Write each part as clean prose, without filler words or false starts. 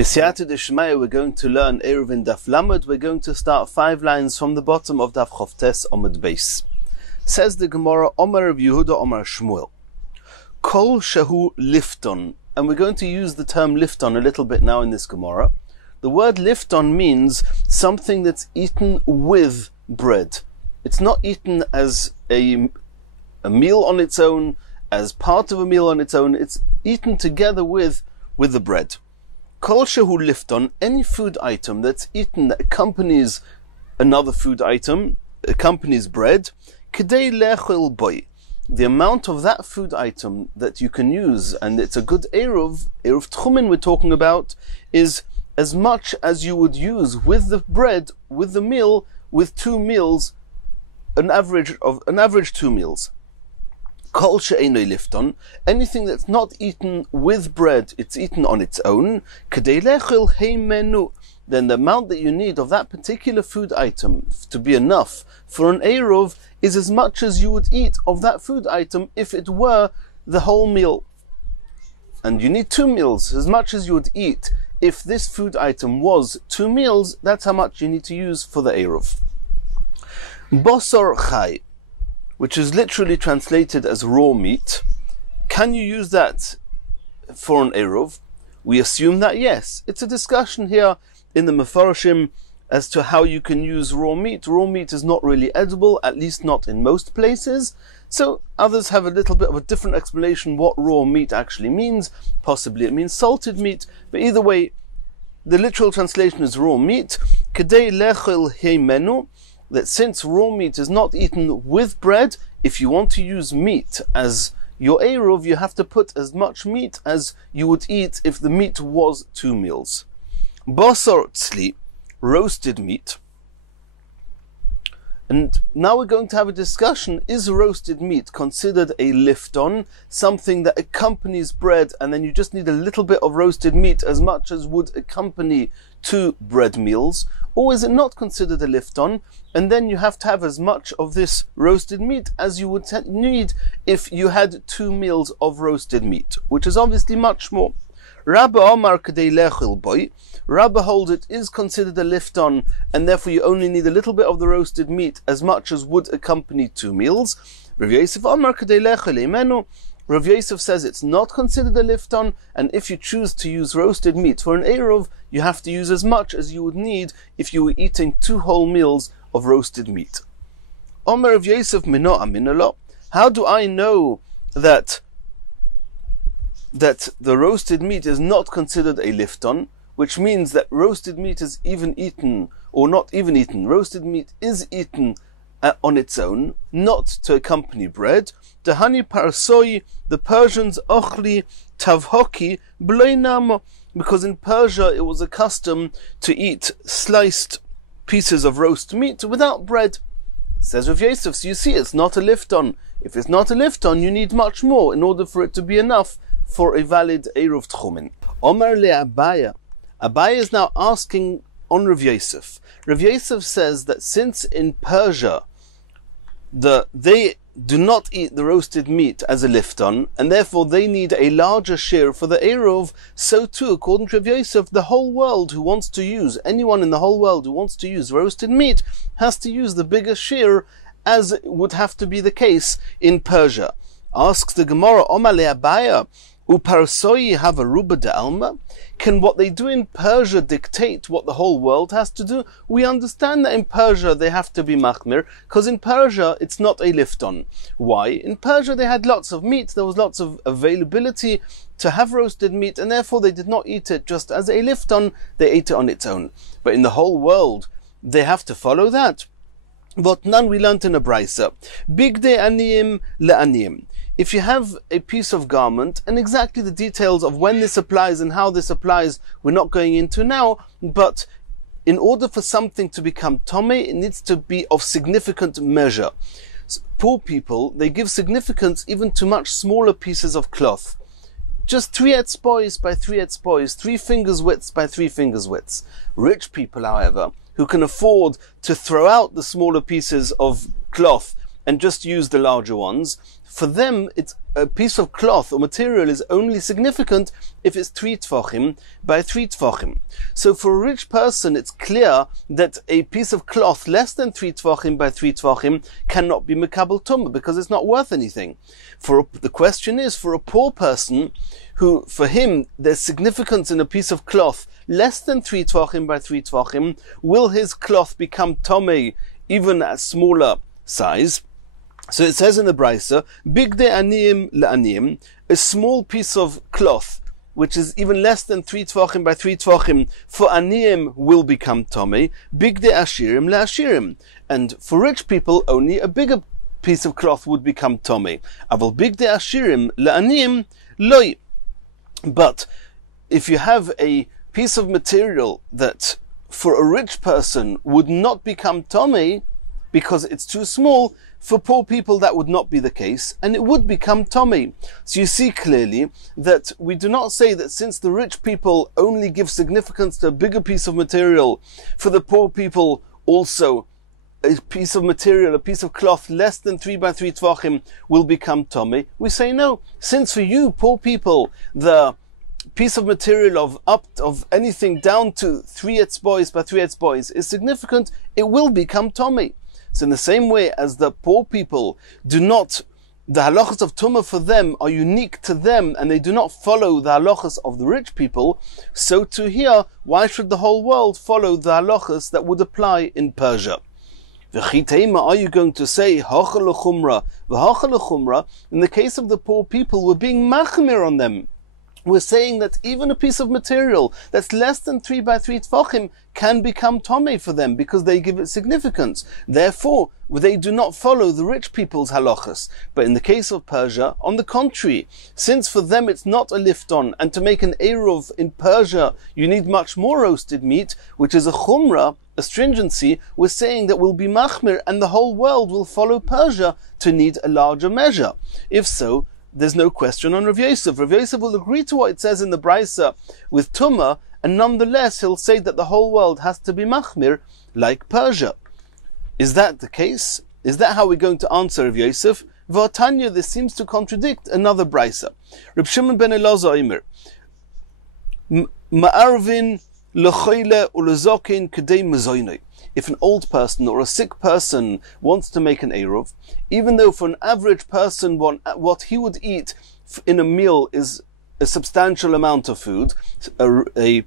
B'siyata d'shmaya, we're going to learn Eirovin Daf Lamed. We're going to start 5 lines from the bottom of Daf Chavtes Omid Beis. Says the Gemara, Omar of Yehuda, Omar Shmuel. Kol shehu lifton. And we're going to use the term lifton a little bit now in this Gemara. The word lifton means something that's eaten with bread. It's not eaten as a meal on its own, as part of a meal on its own. It's eaten together with the bread. Kol shehu lifton, any food item that's eaten that accompanies another food item, accompanies bread, kedei lechil boy. The amount of that food item that you can use, and it's a good eruv tchumen we're talking about, is as much as you would use with the bread, with the meal, with 2 meals, an average 2 meals. Kol she'enoi lifton, anything that's not eaten with bread, it's eaten on its own. Kedei lechil heimenu, then the amount that you need of that particular food item to be enough for an eruv is as much as you would eat of that food item if it were the whole meal. And you need 2 meals, as much as you would eat if this food item was 2 meals, that's how much you need to use for the eruv. Bosor chai, which is literally translated as raw meat. Can you use that for an eruv? We assume that yes. It's a discussion here in the Mefarshim as to how you can use raw meat. Raw meat is not really edible, at least not in most places. So others have a little bit of a different explanation what raw meat actually means. Possibly it means salted meat, but either way, the literal translation is raw meat. Kedei lechil heimenu, that since raw meat is not eaten with bread, if you want to use meat as your eruv, you have to put as much meat as you would eat if the meat was 2 meals. Basar tzli, roasted meat. And now we're going to have a discussion, is roasted meat considered a lifton, something that accompanies bread, and then you just need a little bit of roasted meat as much as would accompany 2 bread meals? Or is it not considered a lifton, and then you have to have as much of this roasted meat as you would need if you had 2 meals of roasted meat, which is obviously much more. Rabba Omar Kedei Lechil Boy. Rabba holds it is considered a lifton, and therefore you only need a little bit of the roasted meat as much as would accompany 2 meals. Rav Yosef Omar Kedei Lechil Imenu. Rav Yosef says it's not considered a lifton, and if you choose to use roasted meat for an eruv, you have to use as much as you would need if you were eating 2 whole meals of roasted meat. Omar Rav Yosef Mino Aminalo. How do I know that the roasted meat is not considered a lifton, which means that roasted meat is even eaten, or not even eaten. Roasted meat is eaten on its own, not to accompany bread. Dehani parsoi, the Persians, ochli tavhoki bloinamo, because in Persia it was a custom to eat sliced pieces of roast meat without bread. Says Rav Yosef, so you see it's not a lifton. If it's not a lifton, you need much more in order for it to be enough for a valid eruv tchumen. Omar le Abaya. Abaya is now asking on Rav Yosef. Rav Yosef says that since in Persia they do not eat the roasted meat as a lifton, and therefore they need a larger share for the eruv, so too, according to Rav Yosef, the whole world who wants to use, anyone in the whole world who wants to use roasted meat, has to use the bigger share, as would have to be the case in Persia. Asks the Gemara, Omar le Abaya, Uparsoi have a ruba de alma? Can what they do in Persia dictate what the whole world has to do? We understand that in Persia they have to be machmir, because in Persia it's not a lifton. Why? In Persia they had lots of meat, there was lots of availability to have roasted meat, and therefore they did not eat it just as a lifton, they ate it on its own. But in the whole world, they have to follow that. But none we learnt in a brisa. Bigdei aniyim le'aniyim. If you have a piece of garment, and exactly the details of when this applies and how this applies, we're not going into now, but in order for something to become tomei, it needs to be of significant measure. So poor people, they give significance even to much smaller pieces of cloth. Just 3 etzbois by 3 etzbois, 3 fingers widths by 3 fingers widths. Rich people, however, who can afford to throw out the smaller pieces of cloth and just use the larger ones. For them, it's a piece of cloth or material is only significant if it's 3 tfachim by 3 tfachim. So for a rich person, it's clear that a piece of cloth less than 3 tfachim by 3 tfachim cannot be mekabel tumah because it's not worth anything. The question is, for a poor person, who, for him, there's significance in a piece of cloth less than 3 tvachim by 3 tvachim, will his cloth become tomei even at smaller size? So it says in the Brisa, bigde aniyim le'aniyim, a small piece of cloth, which is even less than 3 tvachim by 3 tvachim, for aniyim will become tomei, bigde ashirim le'ashirim. And for rich people, only a bigger piece of cloth would become tomei. Aval bigde ashirim le'aniyim loy. But if you have a piece of material that for a rich person would not become tomei because it's too small, for poor people that would not be the case, and it would become tomei. So you see clearly that we do not say that since the rich people only give significance to a bigger piece of material, for the poor people also a piece of material, a piece of cloth less than 3 by 3 tvachim will become tomei. We say no. Since for you, poor people, the piece of material of anything down to 3 etzbois by 3 etzbois is significant, it will become tomei. So in the same way as the poor people do not, the halachas of tumah for them are unique to them and they do not follow the halachas of the rich people, so too here, why should the whole world follow the halachas that would apply in Persia? Are you going to say hachal l'chumra? V'hachal l'chumra, in the case of the poor people, we're being machmir on them. We're saying that even a piece of material that's less than 3 by 3 tvachim can become tomei for them because they give it significance. Therefore, they do not follow the rich people's halachas. But in the case of Persia, on the contrary, since for them it's not a lifton, and to make an eruv in Persia you need much more roasted meat, which is a chumrah, a stringency, we're saying that we'll be machmir and the whole world will follow Persia to need a larger measure. If so, there's no question on Rav Yosef. Rav Yosef will agree to what it says in the Brisa with Tumah, and nonetheless he'll say that the whole world has to be machmir like Persia. Is that the case? Is that how we're going to answer Rav Yosef? V'atanya, this seems to contradict another Brisa. Reb Shimon ben Elazar Omer, Ma'arvin l'choyle u'lezokin k'dei mezoynoi. If an old person or a sick person wants to make an eruv, even though for an average person what he would eat in a meal is a substantial amount of food, an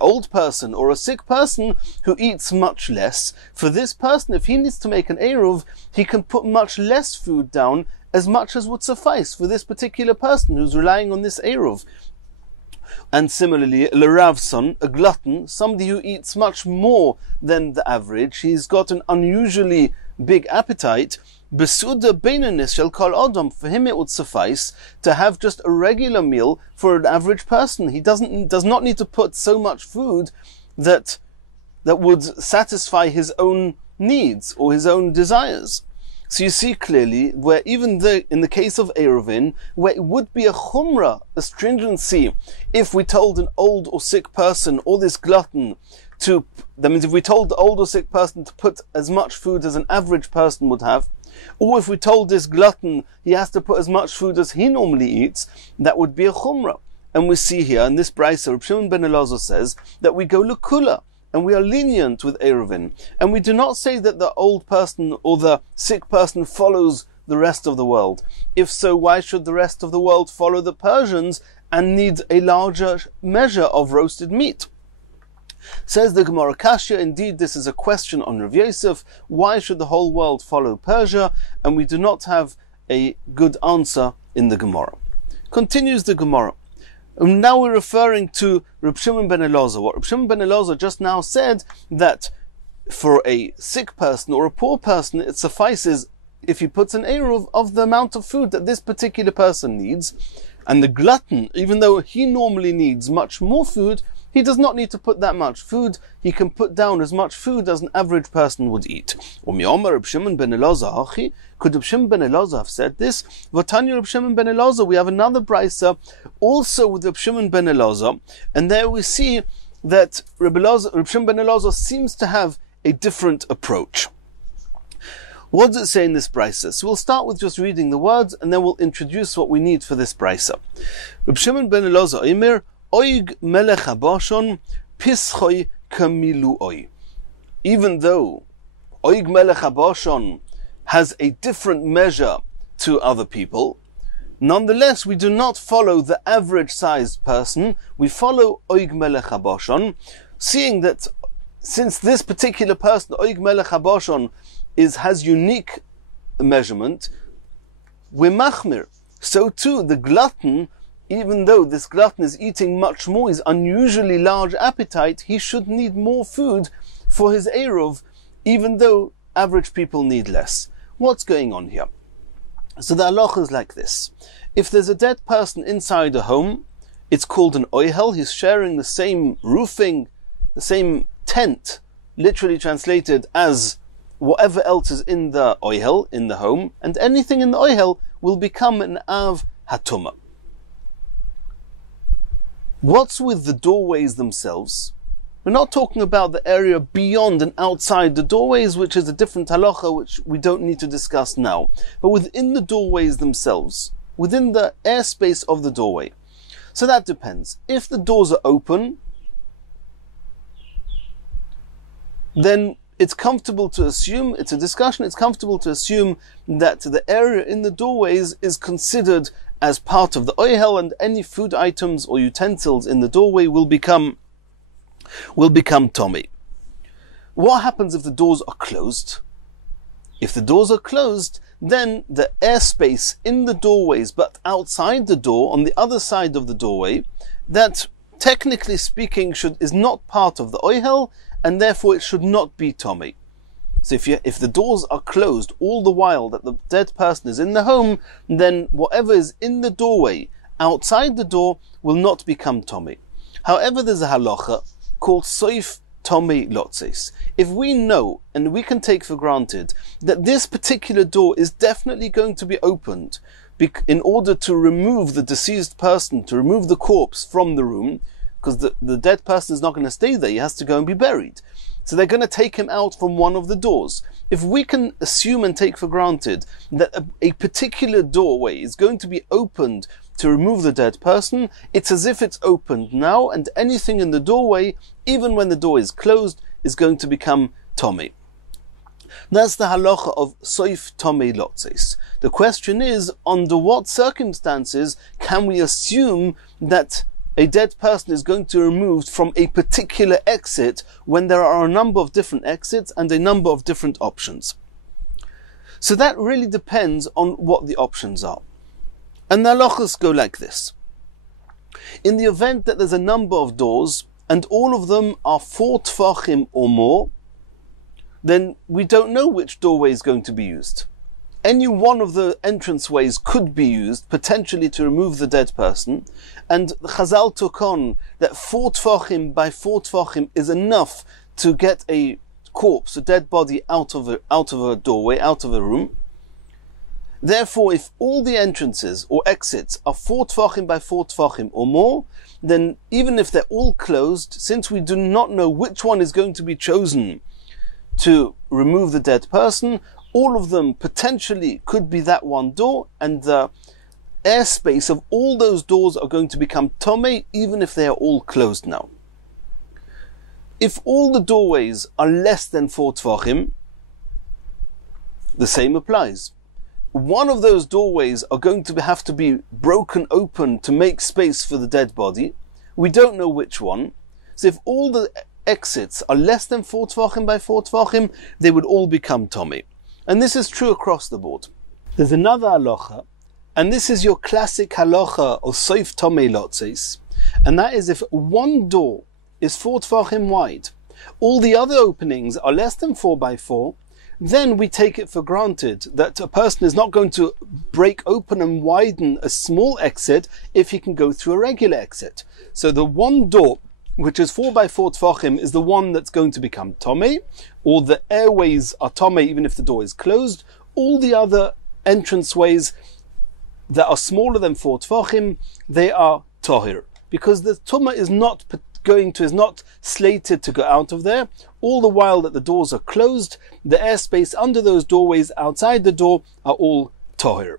old person or a sick person who eats much less, for this person, if he needs to make an eruv, he can put much less food down, as much as would suffice for this particular person who's relying on this eruv. And similarly, l'ravson, a glutton, somebody who eats much more than the average, he's got an unusually big appetite, besuda beinanis shel kol odom, for him it would suffice to have just a regular meal for an average person. He does not need to put so much food that would satisfy his own needs or his own desires. So you see clearly where even in the case of Eirovin, where it would be a chumrah, a stringency, if we told an old or sick person or this glutton that means if we told the old or sick person to put as much food as an average person would have, or if we told this glutton he has to put as much food as he normally eats, that would be a chumrah. And we see here in this brisa, Reb Shimon ben Elazar says that we go l'kula, and we are lenient with Eirovin. And we do not say that the old person or the sick person follows the rest of the world. If so, why should the rest of the world follow the Persians and need a larger measure of roasted meat? Says the Gemara Kashya, indeed this is a question on Rav Yosef. Why should the whole world follow Persia? And we do not have a good answer in the Gemara. Continues the Gemara. And now we're referring to Reb Shimon ben Elazar. What Reb Shimon ben Elazar just now said, that for a sick person or a poor person, it suffices if he puts an eruv of the amount of food that this particular person needs. And the glutton, even though he normally needs much more food, he does not need to put that much food. He can put down as much food as an average person would eat. Could Reb Shimon ben Elazar have said this? V'tanya Reb Shimon ben Elazar, we have another brisa also with Reb Shimon ben Elazar, and there we see that Reb Shimon ben Elazar seems to have a different approach. What does it say in this brisa? So we'll start with just reading the words, and then we'll introduce what we need for this brisa. Reb Shimon ben Elazar Omer, Oig melech habashon, pischoi kamiluoi. Even though Oig melech habashon has a different measure to other people, nonetheless we do not follow the average sized person. We follow Oig melech habashon, seeing that since this particular person, Oig melech habashon, has unique measurement, we're machmir. So too, the glutton, even though this glutton is eating much more, his unusually large appetite, he should need more food for his eruv, even though average people need less. What's going on here? So the halacha is like this. If there's a dead person inside a home, it's called an oihel. He's sharing the same roofing, the same tent, literally translated as whatever else is in the oihel, in the home, and anything in the oihel will become an av hatuma. What's with the doorways themselves? We're not talking about the area beyond and outside the doorways, which is a different halacha, which we don't need to discuss now. But within the doorways themselves, within the airspace of the doorway. So that depends. If the doors are open, then it's comfortable to assume, it's a discussion, it's comfortable to assume that the area in the doorways is considered as part of the oihel, and any food items or utensils in the doorway will become tommy. What happens if the doors are closed? If the doors are closed, then the airspace in the doorways, but outside the door, on the other side of the doorway, that technically speaking is not part of the oihel, and therefore it should not be tommy. So if the doors are closed all the while that the dead person is in the home, then whatever is in the doorway outside the door will not become tommy. However, there's a halacha called soif tommy lotzes. If we know and we can take for granted that this particular door is definitely going to be opened in order to remove the deceased person, to remove the corpse from the room, because the dead person is not going to stay there, he has to go and be buried. So they're going to take him out from one of the doors. If we can assume and take for granted that a particular doorway is going to be opened to remove the dead person, it's as if it's opened now, and anything in the doorway, even when the door is closed, is going to become tommy. That's the halacha of soif tommy lotzes. The question is, under what circumstances can we assume that a dead person is going to be removed from a particular exit when there are a number of different exits and a number of different options? So that really depends on what the options are. And the halachas go like this. In the event that there's a number of doors and all of them are 4 tfachim or more, then we don't know which doorway is going to be used. Any one of the entranceways could be used potentially to remove the dead person, and Chazal took on that 4 tfachim by 4 tfachim is enough to get a corpse, a dead body, out of a doorway, out of a room. Therefore, if all the entrances or exits are 4 tfachim by 4 tfachim or more, then even if they're all closed, since we do not know which one is going to be chosen to remove the dead person, all of them potentially could be that one door, and the airspace of all those doors are going to become tomei, even if they are all closed now. If all the doorways are less than 4 tfachim, the same applies. One of those doorways are going to have to be broken open to make space for the dead body. We don't know which one. So if all the exits are less than 4 tfachim by 4 tfachim, they would all become tomei. And this is true across the board. There's another halacha, and this is your classic halacha of soif tomei lotzes, and that is if one door is 4 tfachim wide, all the other openings are less than 4 by 4, then we take it for granted that a person is not going to break open and widen a small exit if he can go through a regular exit. So the one door which is 4 by 4 tfachim is the one that's going to become tomei, or the airways are tomei even if the door is closed. All the other entranceways that are smaller than 4 tfachim, they are tohir, because the tumah is not not slated to go out of there, all the while that the doors are closed, the airspace under those doorways outside the door are all tahir.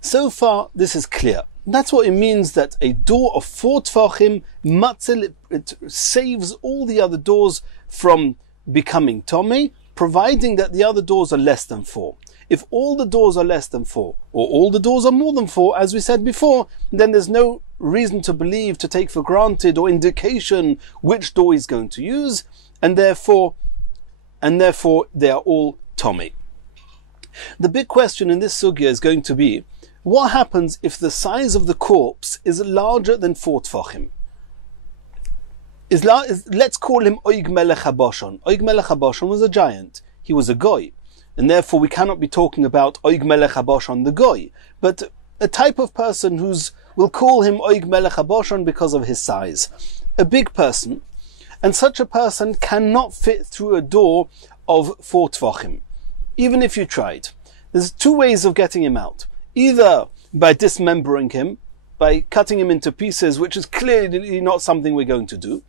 So far, this is clear. That's what it means that a door of 4 tfachim, matzel, it saves all the other doors from becoming tomei, providing that the other doors are less than 4. If all the doors are less than 4, or all the doors are more than 4, as we said before, then there's no reason to believe, to take for granted, or indication which door he's going to use, and therefore they are all tomei. The big question in this sugya is going to be, what happens if the size of the corpse is larger than 4 tfachim? Let's call him Oig Melech HaBashan. Oig Melech HaBashan was a giant. He was a goy. And therefore we cannot be talking about Oig Melech HaBashan the goy, but a type of person we'll call him Oig Melech HaBashan because of his size. A big person. And such a person cannot fit through a door of 4 tfachim, even if you tried. There's 2 ways of getting him out. Either by dismembering him, by cutting him into pieces, which is clearly not something we're going to do,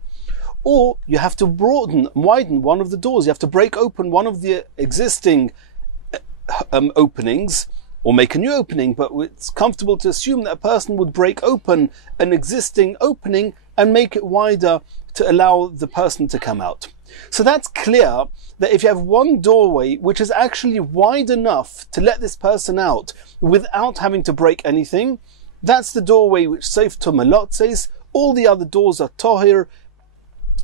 or you have to widen one of the doors. You have to break open one of the existing openings, or make a new opening, but it's comfortable to assume that a person would break open an existing opening and make it wider to allow the person to come out. So that's clear that if you have one doorway which is actually wide enough to let this person out without having to break anything, that's the doorway which safe to malot says. All the other doors are tahir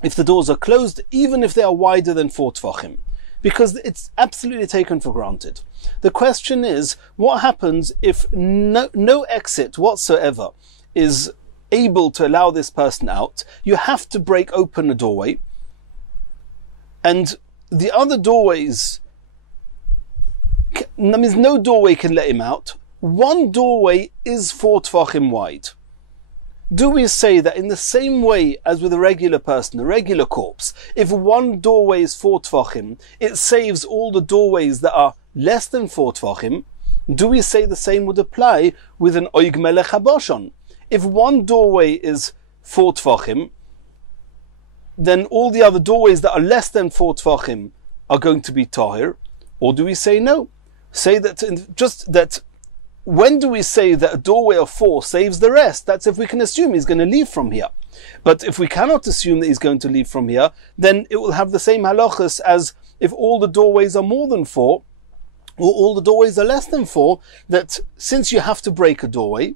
if the doors are closed, even if they are wider than 4 tfachim, because it's absolutely taken for granted. The question is, what happens if no exit whatsoever is able to allow this person out? You have to break open a doorway, and the other doorways, that means no doorway can let him out. One doorway is 4 tfachim wide. Do we say that in the same way as with a regular person, a regular corpse, if one doorway is 4 tfachim, it saves all the doorways that are less than 4 tfachim? Do we say the same would apply with an Oig Melech HaBashan? If one doorway is 4 tfachim, then all the other doorways that are less than 4 tfachim are going to be tahir? Or do we say no? Say that when do we say that a doorway of 4 saves the rest? That's if we can assume he's going to leave from here. But if we cannot assume that he's going to leave from here, then it will have the same halachas as if all the doorways are more than 4, or all the doorways are less than 4, that since you have to break a doorway,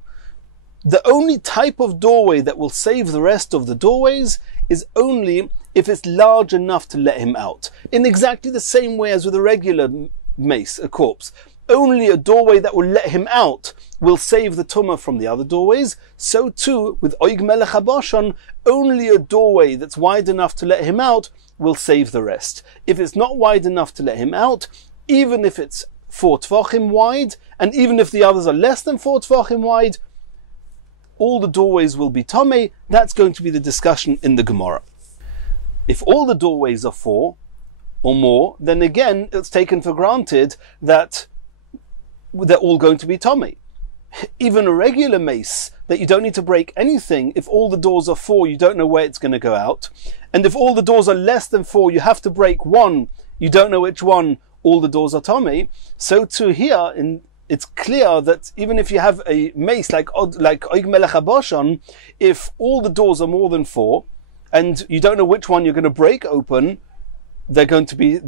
the only type of doorway that will save the rest of the doorways is only if it's large enough to let him out. In exactly the same way as with a regular mace, a corpse. Only a doorway that will let him out will save the tumah from the other doorways. So too, with Oig Melech HaBashan, only a doorway that's wide enough to let him out will save the rest. If it's not wide enough to let him out, even if it's 4 tfachim wide, and even if the others are less than 4 tfachim wide, all the doorways will be tomei. That's going to be the discussion in the Gemara. If all the doorways are 4 or more, then again, it's taken for granted that they're all going to be tomei. Even a regular mace, that you don't need to break anything, if all the doors are 4, you don't know where it's going to go out. And if all the doors are less than 4, you have to break one, you don't know which one, all the doors are tomei. So too here, it's clear that even if you have a mace like Oig Melech HaBashan, if all the doors are more than 4, and you don't know which one you're going to break open, they're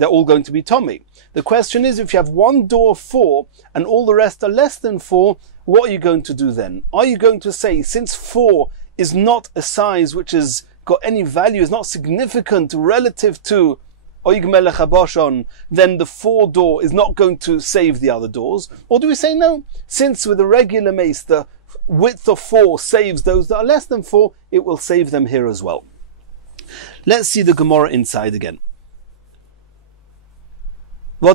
all going to be tomei. The question is, if you have one door of 4 and all the rest are less than 4, what are you going to do then? Are you going to say, since 4 is not a size which has got any value, is not significant relative to Oig Melech HaBashan, then the 4 door is not going to save the other doors? Or do we say no? Since with a regular mace the width of 4 saves those that are less than 4, it will save them here as well. Let's see the Gemara inside again. The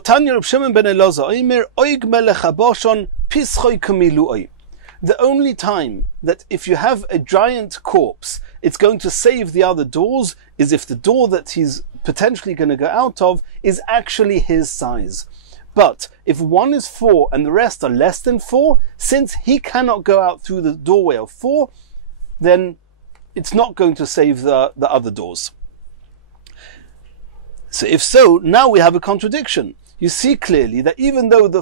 only time that if you have a giant corpse, it's going to save the other doors is if the door that he's potentially going to go out of is actually his size. But if one is 4 and the rest are less than 4, since he cannot go out through the doorway of 4, then it's not going to save the other doors. So if so, now we have a contradiction. You see clearly that even though the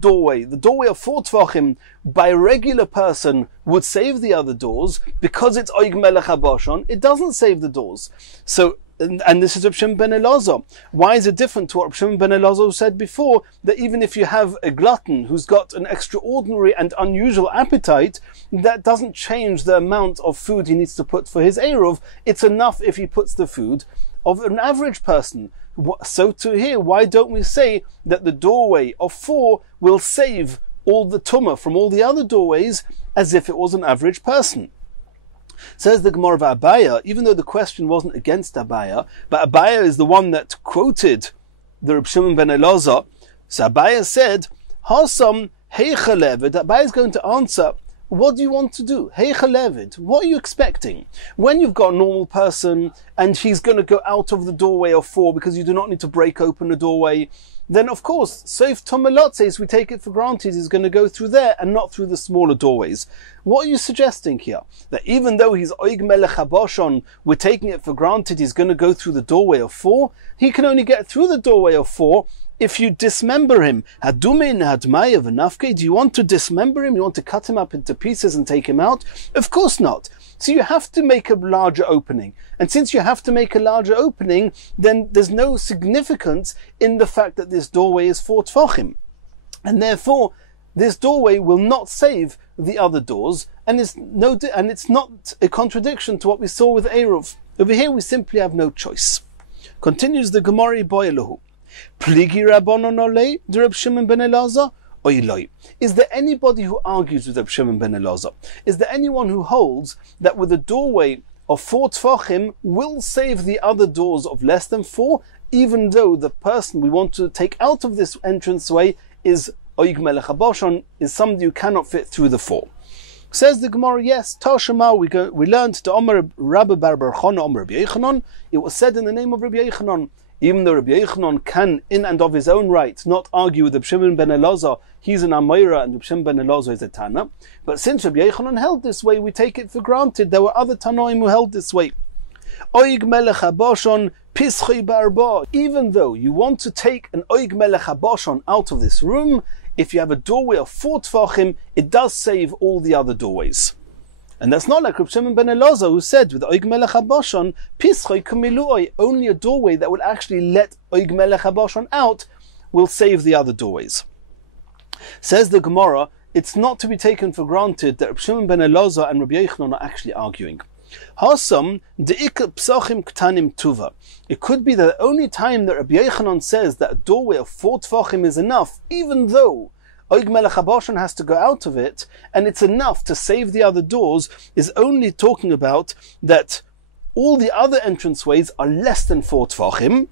doorway of 4 tvachim by a regular person would save the other doors, because it's oig melech habashon, it doesn't save the doors. So, and this is Reb Shimon ben Elazar. Why is it different to what Reb Shimon ben Elazar said before, that even if you have a glutton who's got an extraordinary and unusual appetite, that doesn't change the amount of food he needs to put for his eruv. It's enough if he puts the food of an average person. So to here, why don't we say that the doorway of 4 will save all the tumah from all the other doorways as if it was an average person? Says the Gemara of Abaya, even though the question wasn't against Abaya, but Abaya is the one that quoted the Reb Shimon ben Elazar. So Abaya said, Hasam heichalevid. Abaya is going to answer, what do you want to do? Heichalevid. What are you expecting? When you've got a normal person and he's going to go out of the doorway of 4 because you do not need to break open the doorway, then of course, Seif Tomelot says we take it for granted he's going to go through there and not through the smaller doorways. What are you suggesting here? That even though he's Oig Melech HaBashon, we're taking it for granted he's going to go through the doorway of 4? He can only get through the doorway of 4 if you dismember him. Hadumin Hadmayev Nafke, do you want to dismember him? You want to cut him up into pieces and take him out? Of course not. So you have to make a larger opening. And since you have to make a larger opening, then there's no significance in the fact that this doorway is 4 tvachim. And therefore, this doorway will not save the other doors, and it's not a contradiction to what we saw with Eruv. Over here we simply have no choice. Continues the Gemara Boyelahu. Pligi Rabbanon Olei, the Reb Shimon ben Elazar, Oiloi. Is there anybody who argues with Reb Shimon ben Elazar? Is there anyone who holds that with a doorway of 4 tvachim will save the other doors of less than 4, even though the person we want to take out of this entranceway is Oig Melech HaBashon, is somebody who cannot fit through the 4? Says the Gemara, yes, Tashema, we learned to Omer Rabbi Bar Bar Chana Omer Rabbi Yochanan. It was said in the name of Rabbi Yochanan. Even though Rabbi Yochanan can, in and of his own right, not argue with Reb Shimon ben Elazar, he's an Amayra and Reb Shimon ben Elazar is a Tana. But since Rabbi Yochanan held this way, we take it for granted. There were other Tanoim who held this way. Oig Melech HaBashon Pischoi Barba. Even though you want to take an Oig Melech HaBashon out of this room, if you have a doorway of 4 tvachim, it does save all the other doorways. And that's not like Reb Shimon ben Elazar, who said with Oig Melech HaBashon, Pischoi Kamiluoi, only a doorway that will actually let Oig Melech HaBashon out will save the other doorways. Says the Gemara, it's not to be taken for granted that Reb Shimon ben Elazar and Rabbi Yochanan are actually arguing. Hasam de'ik psachim ktanim tuva. It could be that the only time that Rabbi Yochanan says that a doorway of 4 tvachim is enough, even though Oig Melech HaBashon has to go out of it, and it's enough to save the other doors, is only talking about that all the other entranceways are less than 4 tvachim,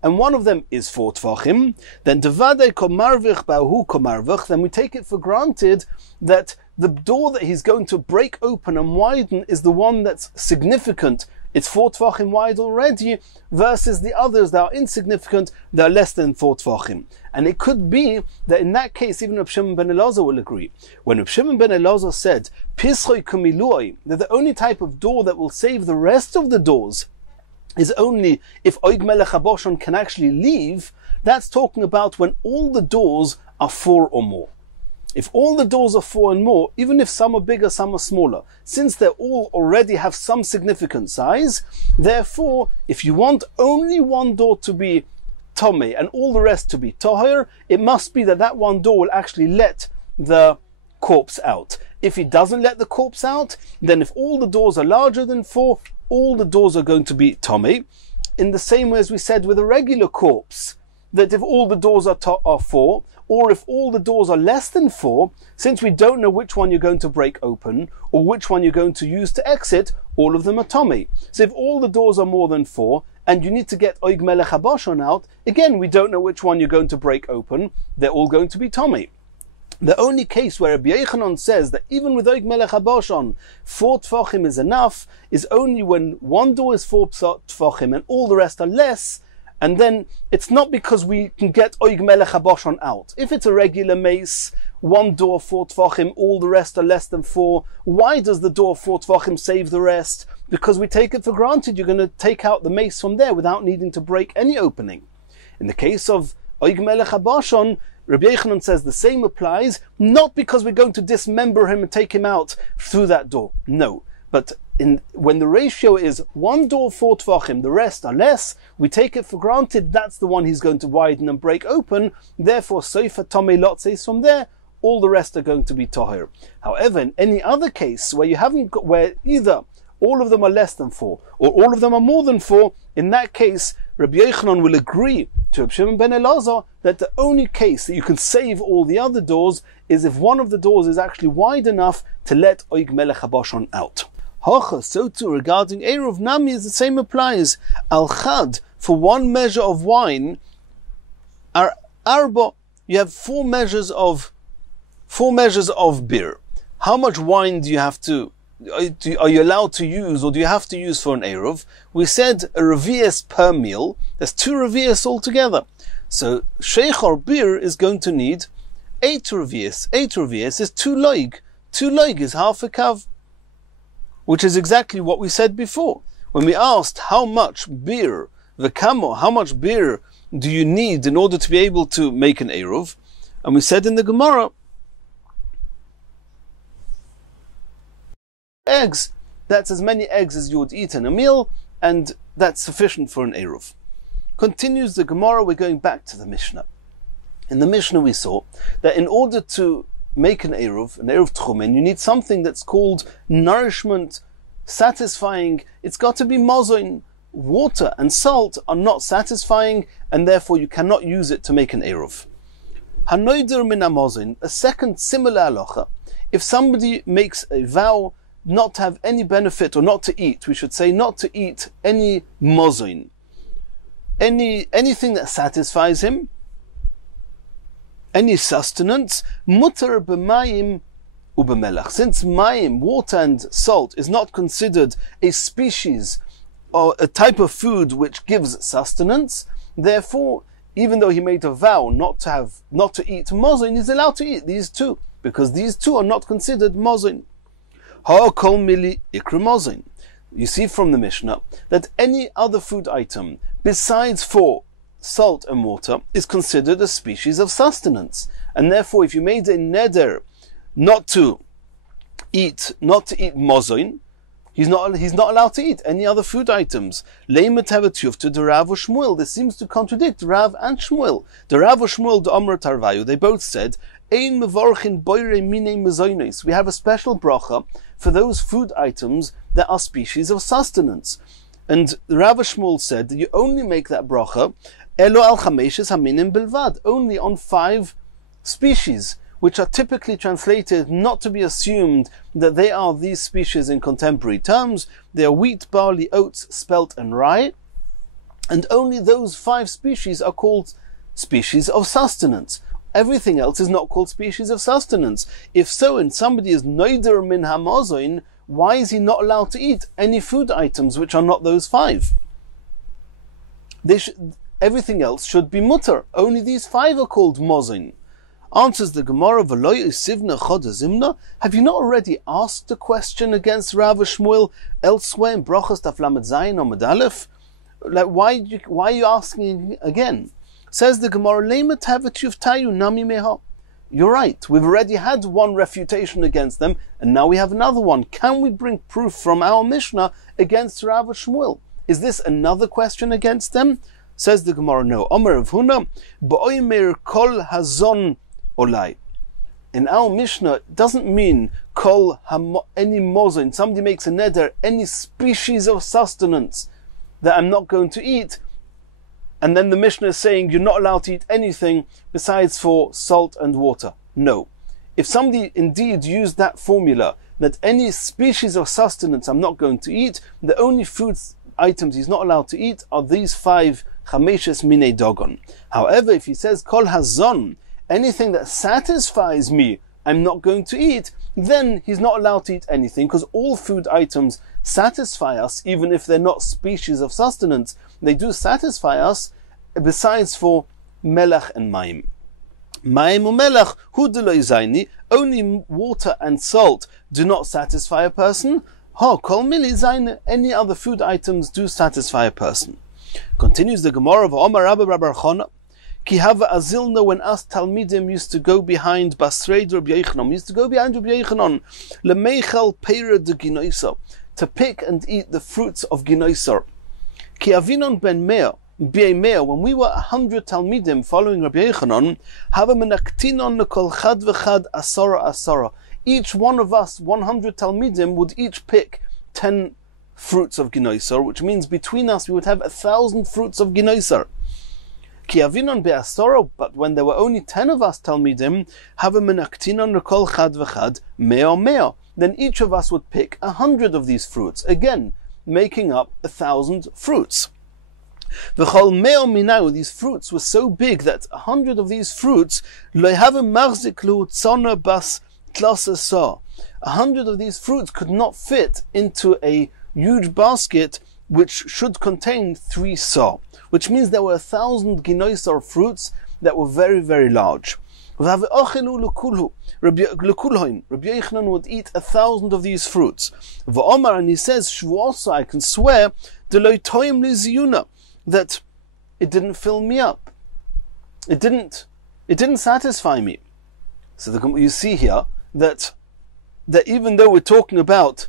and one of them is 4 tvachim, then then we take it for granted that the door that he's going to break open and widen is the one that's significant. It's 4 tvachim wide already, versus the others that are insignificant, that are less than 4 tvachim. And it could be that in that case, even Reb Shimon ben Elazar will agree. When Reb Shimon ben Elazar said, Pischoi Kumiluoi, that the only type of door that will save the rest of the doors is only if Oig Melech HaBashon can actually leave, that's talking about when all the doors are 4 or more. If all the doors are 4 and more, even if some are bigger, some are smaller, since they all already have some significant size, therefore, if you want only one door to be Tomei and all the rest to be Toher, it must be that that one door will actually let the corpse out. If it doesn't let the corpse out, then if all the doors are larger than 4, all the doors are going to be Tomei. In the same way as we said with a regular corpse, that if all the doors are 4, or if all the doors are less than 4, since we don't know which one you're going to break open, or which one you're going to use to exit, all of them are Tomei. So if all the doors are more than 4, and you need to get Oig Melech HaBashon out, again, we don't know which one you're going to break open, they're all going to be Tomei. The only case where Rabbi Yochanan says that even with Oig Melech HaBashon, 4 tvachim is enough, is only when one door is 4 tvachim and all the rest are less, and then it's not because we can get Oig Melech HaBashon out. If it's a regular mace, one door 4 tvachim, all the rest are less than 4. Why does the door 4 tvachim save the rest? Because we take it for granted you're going to take out the mace from there without needing to break any opening. In the case of Oig Melech HaBashon, Rabbi Yochanan says the same applies, not because we're going to dismember him and take him out through that door. No. But when the ratio is one door 4 tvachim, the rest are less, we take it for granted that's the one he's going to widen and break open. Therefore, Soifa Tomei Lotzeis from there, all the rest are going to be Tahir. However, in any other case where you haven't got, where either all of them are less than 4 or all of them are more than 4, in that case, Rabbi Yochanan will agree to Rabbi Shimon ben Elazar that the only case that you can save all the other doors is if one of the doors is actually wide enough to let Oig Melech HaBashon out. Hocha, so too regarding Eruv Nami, is the same applies. Al Chad, for one measure of wine, are Arba, you have 4 measures of beer. How much wine do you have to, are you allowed to use, or do you have to use for an Eruv? We said a revius per meal. There's 2 revius altogether. So Sheikhar beer is going to need 8 revius. 8 revius is 2 loig. 2 loig is half a kav, which is exactly what we said before. When we asked how much beer, how much beer do you need in order to be able to make an Eruv? And we said in the Gemara, eggs, that's as many eggs as you would eat in a meal, and that's sufficient for an Eruv. Continues the Gemara, we're going back to the Mishnah. In the Mishnah we saw that in order to make an Eruv Tchumen, you need something that's called nourishment, satisfying. It's got to be mozoin. Water and salt are not satisfying, and therefore you cannot use it to make an Eruv. Hanoider min mozoin, a second similar halacha. If somebody makes a vow not to have any benefit, or not to eat, we should say not to eat any mozoin, anything that satisfies him, any sustenance, mutar b'mayim u'b'melach. Since mayim, water and salt, is not considered a species or a type of food which gives sustenance, therefore, even though he made a vow not to eat mozoin, he's allowed to eat these 2, because these 2 are not considered mozoin. Ha'kol mili ikra mozoin. You see from the Mishnah that any other food item besides for salt and water is considered a species of sustenance, and therefore if you made a neder not to eat mozoin, he's not allowed to eat any other food items. Leimet havetufta de Rav Shmuel. This seems to contradict Rav and Shmuel. The Rav Shmuel de Amr Tarvayu, they both said ein mevorchin boire mine mezoinos. We have a special bracha for those food items that are species of sustenance. And Rav Shmuel said that you only make that bracha elo al chameshes haminim bilvad, only on 5 species, which are typically translated not to be assumed that they are these species in contemporary terms. They are wheat, barley, oats, spelt and rye, and only those 5 species are called species of sustenance. Everything else is not called species of sustenance. If so, and somebody is noider min hamozoin, why is he not allowed to eat any food items which are not those 5? Everything else should be mutter. Only these 5 are called mozoin. Answers the Gemara, have you not already asked a question against Rav Shmuel elsewhere in Brachos Daf Lamed Zayin Amud Aleph? Like, why are you asking again? Says the Gemara, you're right, we've already had one refutation against them, and now we have another one. Can we bring proof from our Mishnah against Rav Shmuel? Is this another question against them? Says the Gemara, no. Omer Rav Huna, ba'omer kol hazon olai. In our Mishnah, it doesn't mean kol any mozoin. Somebody makes a neder, any species of sustenance that I'm not going to eat, and then the Mishnah is saying you're not allowed to eat anything besides for salt and water. No. If somebody indeed used that formula, that any species of sustenance I'm not going to eat, the only food items he's not allowed to eat are these 5 chameshes minei dogon. However, if he says kol hazon, anything that satisfies me I'm not going to eat, then he's not allowed to eat anything, because all food items satisfy us, even if they're not species of sustenance. They do satisfy us, besides for melach and mayim. Ma'im umelach hu de lo zaini. Only water and salt do not satisfy a person. Ha kol mili zaini. Any other food items do satisfy a person. Continues the Gemara of Omar Rabba Rabba Chana. Ki hava azilna, when us Talmidim used to go behind Basreid Rabbi Yochanan, used to go behind Rabbi Yochanan, lemeichal peira de ginoisa, to pick and eat the fruits of ginoisa. Ki avinon ben mea, when we were 100 Talmidim following Rabbi Yochanan, hava menaktinon nekol chad v'chad asara. Each one of us, 100 Talmidim, would each pick 10 fruits of ginoisa, which means between us we would have 1,000 fruits of ginoisa. Ki avinon be'asoro, but when there were only 10 of us Talmidim, have a menaktinon rekol chad v'chad mea. Then each of us would pick 100 of these fruits, again making up 1,000 fruits. V'chol mea minau, these fruits were so big that 100 of these fruits lo have a marzik lu tzona bas tlasasa. 100 of these fruits could not fit into a huge basket which should contain 3 sa, which means there were 1,000 ginoisar fruits that were very, very large. Rabbi Yochanan would eat 1,000 of these fruits. And he says, Shvuasa, I can swear, that it didn't fill me up. It didn't satisfy me. So you see here that even though we're talking about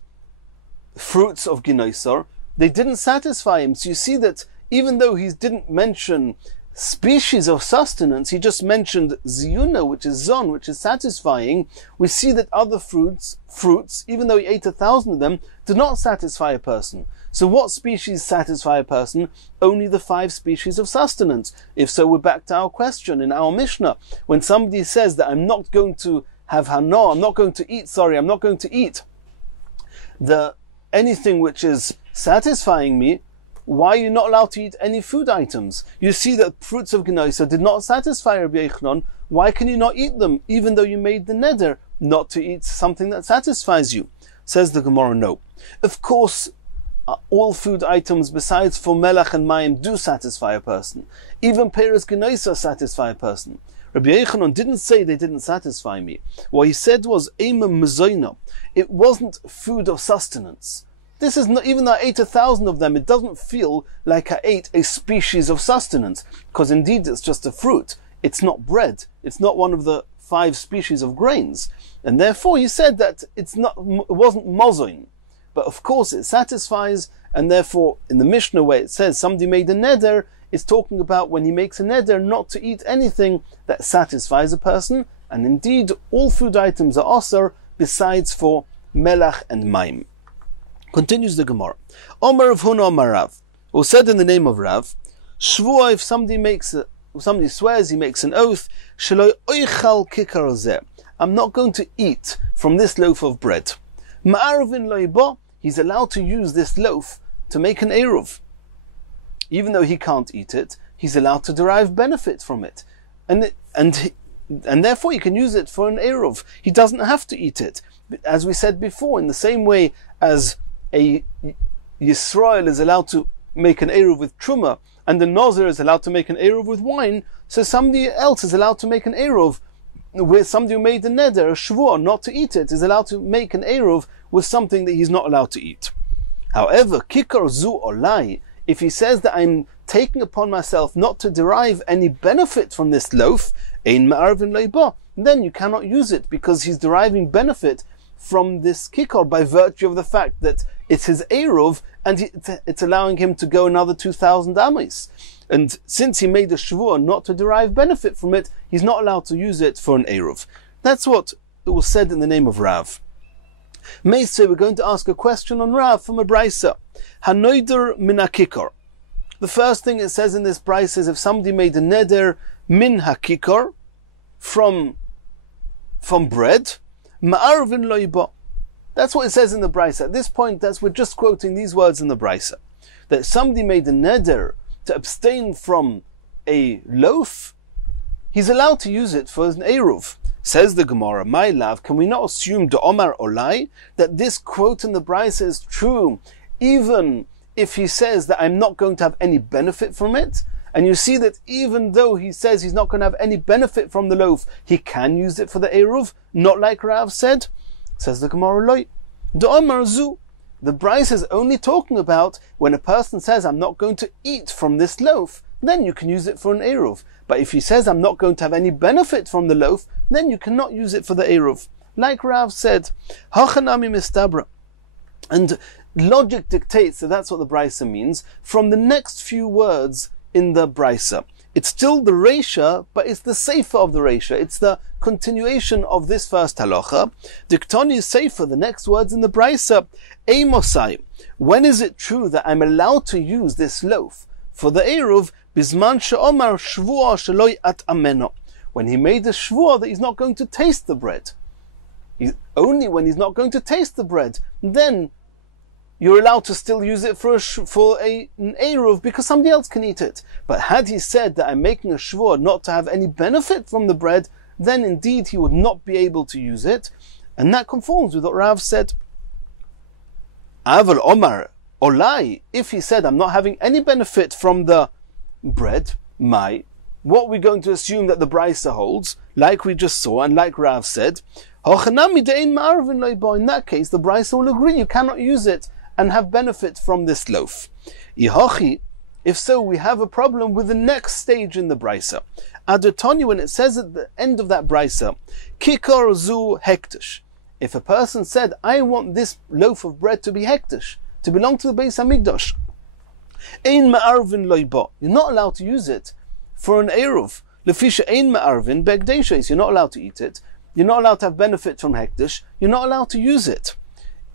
fruits of ginoisar, they didn't satisfy him. So you see that even though he didn't mention species of sustenance, he just mentioned ziyuna, which is zon, which is satisfying. We see that other fruits, even though he ate 1,000 of them, do not satisfy a person. So what species satisfy a person? Only the 5 species of sustenance. If so, we're back to our question in our Mishnah. When somebody says that I'm not going to eat anything which is satisfying me, why are you not allowed to eat any food items? You see that fruits of Gnoisa did not satisfy Rabbi Yochanan. Why can you not eat them, even though you made the neder not to eat something that satisfies you? Says the Gemara, no. Of course, all food items besides for melach and mayim do satisfy a person. Even peres Gnoisa satisfy a person. Rabbi Yochanan didn't say they didn't satisfy me. What he said was, Eimah mezoina. It wasn't food of sustenance. This is not, even though I ate 1,000 of them, it doesn't feel like I ate a species of sustenance, because indeed it's just a fruit. It's not bread. It's not one of the 5 species of grains. And therefore he said that it wasn't mozoin. But of course it satisfies, and therefore in the Mishnah where it says somebody made a neder, it's talking about when he makes a neder not to eat anything that satisfies a person, and indeed all food items are asur besides for melach and maim. Continues the Gemara. Omar of Huna Omar Rav, or said in the name of Rav, Shvua, if somebody swears, he makes an oath, Shelo oichal kikar zeh, I'm not going to eat from this loaf of bread. Ma'arovin loibo, he's allowed to use this loaf to make an eruv. Even though he can't eat it, he's allowed to derive benefit from it. And therefore he can use it for an eruv. He doesn't have to eat it. As we said before, in the same way as a Yisrael is allowed to make an eruv with truma, and the Nazir is allowed to make an eruv with wine, so somebody else is allowed to make an eruv with somebody who made the neder, a shvur, not to eat it, is allowed to make an eruv with something that he's not allowed to eat. However, kikar zu olai, if he says that I'm taking upon myself not to derive any benefit from this loaf, ein ma'arvin leiba, then you cannot use it, because he's deriving benefit from this kikar by virtue of the fact that it's his eruv, and it's allowing him to go another 2,000 amis. And since he made a shvur not to derive benefit from it, he's not allowed to use it for an eruv. That's what it was said in the name of Rav. Meisei, we're going to ask a question on Rav from a brisa. Hanoider min hakikar. The first thing it says in this brisa is if somebody made a neder min hakikar, from bread, ma'arvin loiba. That's what it says in the brisa. At this point, we're just quoting these words in the brisa. That somebody made a neder to abstain from a loaf, he's allowed to use it for an eruv. Says the Gemara, my love, can we not assume de Omar Olai, that this quote in the brisa is true, even if he says that I'm not going to have any benefit from it? And you see that even though he says he's not going to have any benefit from the loaf, he can use it for the Eruv, not like Rav said. Says the Gemara, Loi. D'omar zu. The Bryce is only talking about when a person says, I'm not going to eat from this loaf, then you can use it for an Eruv. But if he says, I'm not going to have any benefit from the loaf, then you cannot use it for the Eruv. Like Rav said, Hachanami mistabra. And logic dictates that that's what the Bryce means from the next few words in the Brisa. It's still the Reisha, but it's the Sefer of the Reisha. It's the continuation of this first halacha. Diktoni Sefer, the next words in the Brisa. Eimosai. When is it true that I'm allowed to use this loaf for the Eruv? Bizman she'omar shvua sheloi at ameno. When he made the shvua that he's not going to taste the bread. Only when he's not going to taste the bread, then you're allowed to still use it for an Eruv because somebody else can eat it. But had he said that I'm making a shvur not to have any benefit from the bread, then indeed he would not be able to use it. And that conforms with what Rav said. Aval Omar, Olai, if he said I'm not having any benefit from the bread, what we're going to assume that the Brisa holds, like we just saw and like Rav said, in that case the Brisa will agree you cannot use it and have benefit from this loaf. If so, we have a problem with the next stage in the Brisa. Adatoni, when it says at the end of that Brisa, Kikar zu hektish. If a person said, I want this loaf of bread to be hektish, to belong to the Beis Hamikdash, ein ma'arvin loiba. You're not allowed to use it for an Eruv. Lefisha ein ma'arvin begdeishes. You're not allowed to eat it. You're not allowed to have benefit from hektish. You're not allowed to use it.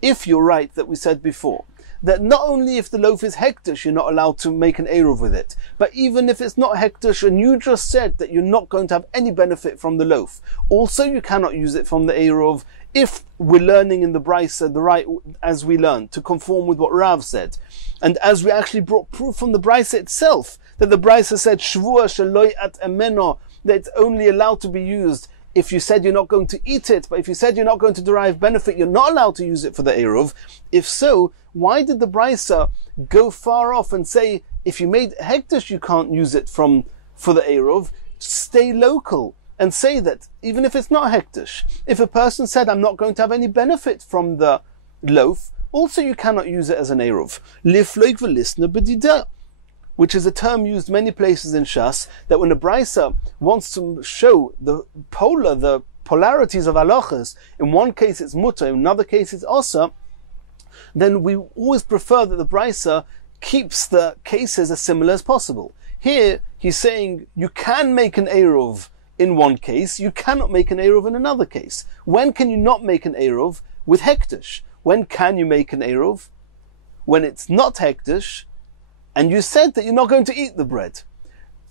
If you're right that we said before, that not only if the loaf is hektish, you're not allowed to make an Eruv with it, but even if it's not hektish and you just said that you're not going to have any benefit from the loaf, also you cannot use it from the Eruv if we're learning in the Brisa the right as we learned, to conform with what Rav said. And as we actually brought proof from the Brisa itself, that the Brisa said, Shvua sheloi at emeno, that it's only allowed to be used if you said you're not going to eat it, but if you said you're not going to derive benefit, you're not allowed to use it for the Eruv. If so, why did the Brisa go far off and say, if you made hektish, you can't use it for the Eruv? Stay local and say that, even if it's not hektish. If a person said, I'm not going to have any benefit from the loaf, also you cannot use it as an Eruv. Lifloik v'lisna b'didah, which is a term used many places in Shas, that when a Brisa wants to show the polarities of halachas, in one case it's mutter, in another case it's asa, then we always prefer that the Brisa keeps the cases as similar as possible. Here, he's saying you can make an Eruv in one case, you cannot make an Eruv in another case. When can you not make an Eruv? With hektish. When can you make an Eruv? When it's not hektish, and you said that you're not going to eat the bread.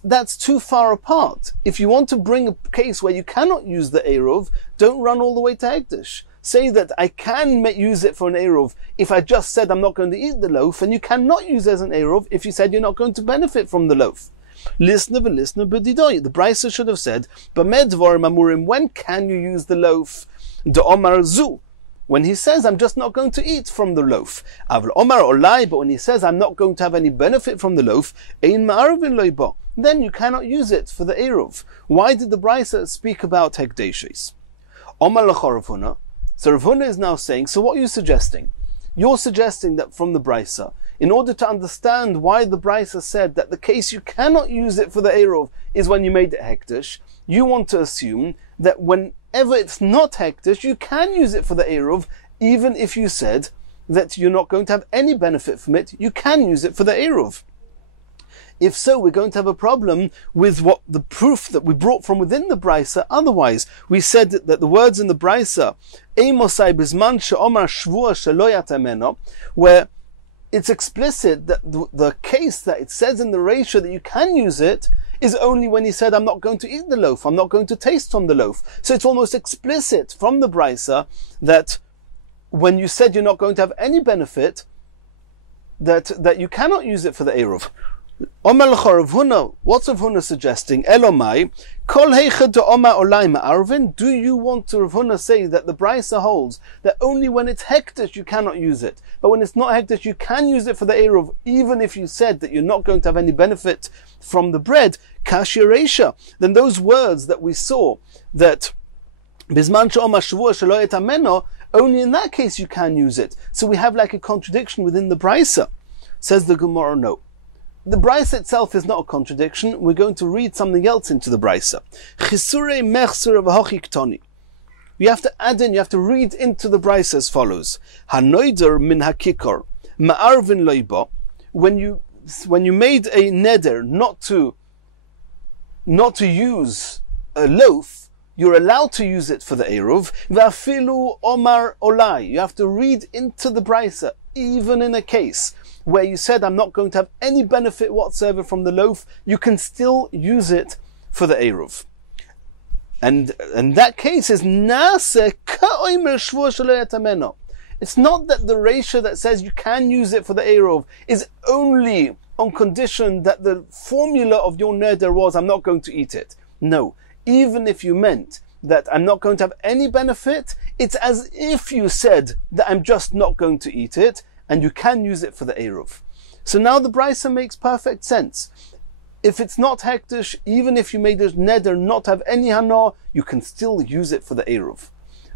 That's too far apart. If you want to bring a case where you cannot use the Eruv, don't run all the way to hektish. Say that I can use it for an Eruv if I just said I'm not going to eat the loaf, and you cannot use it as an Eruv if you said you're not going to benefit from the loaf. Listener, b'didoy. The Brisa should have said, B'medvar mamurim, when can you use the loaf? D'omar zu. When he says, I'm just not going to eat from the loaf. Avl omar olai, but when he says, I'm not going to have any benefit from the loaf, ein ma'arvin loiba, then you cannot use it for the Eruv. Why did the Brisa speak about hekdeshes? Omar l'choravuna. So Rav Huna is now saying, so what are you suggesting? You're suggesting that from the Brisa, in order to understand why the Brisa said that the case you cannot use it for the Eruv is when you made it hektish, you want to assume that whenever it's not hektish, you can use it for the Eruv, even if you said that you're not going to have any benefit from it, you can use it for the Eruv. If so, we're going to have a problem with what the proof that we brought from within the Brisa. Otherwise, we said that the words in the Brisa, Eimosai bizman she'omar shvua sheloyat ameno, where it's explicit that the case that it says in the Reisha that you can use it is only when he said, I'm not going to eat the loaf, I'm not going to taste from the loaf. So it's almost explicit from the Brisa that when you said you're not going to have any benefit, that you cannot use it for the Eruv. Omer l'cha Rav Huna, what's Rav Huna suggesting? Elomai, kol heicha de Omer olai ma'arvin. Do you want to, Rav Huna, say that the Brisa holds that only when it's hektish you cannot use it, but when it's not hektish you can use it for the Eruv, even if you said that you're not going to have any benefit from the bread? Kashya reisha. Then those words that we saw, that bisman she'omar shavua shelo yetameno, only in that case you can use it. So we have like a contradiction within the Brisa. Says the Gemara, no. The Brisa itself is not a contradiction. We're going to read something else into the Brisa. Chisure mechsur v'hochi ktoni. You have to add in, you have to read into the Brisa as follows. Hanoider min hakikor ma'arvin loiba. When you made a neder not to use a loaf, you're allowed to use it for the Eruv. V'afilu omar olai. You have to read into the Brisa, even in a case where you said, I'm not going to have any benefit whatsoever from the loaf, you can still use it for the Eruv. And that case is Nase ka'omer shvur shelo yatameno. It's not that the ratio that says you can use it for the Eruv is only on condition that the formula of your neder was, I'm not going to eat it. No. Even if you meant that I'm not going to have any benefit, it's as if you said that I'm just not going to eat it, and you can use it for the Eruv. So now the Brisa makes perfect sense. If it's not hektish, even if you made a neder not have any hana, you can still use it for the Eruv.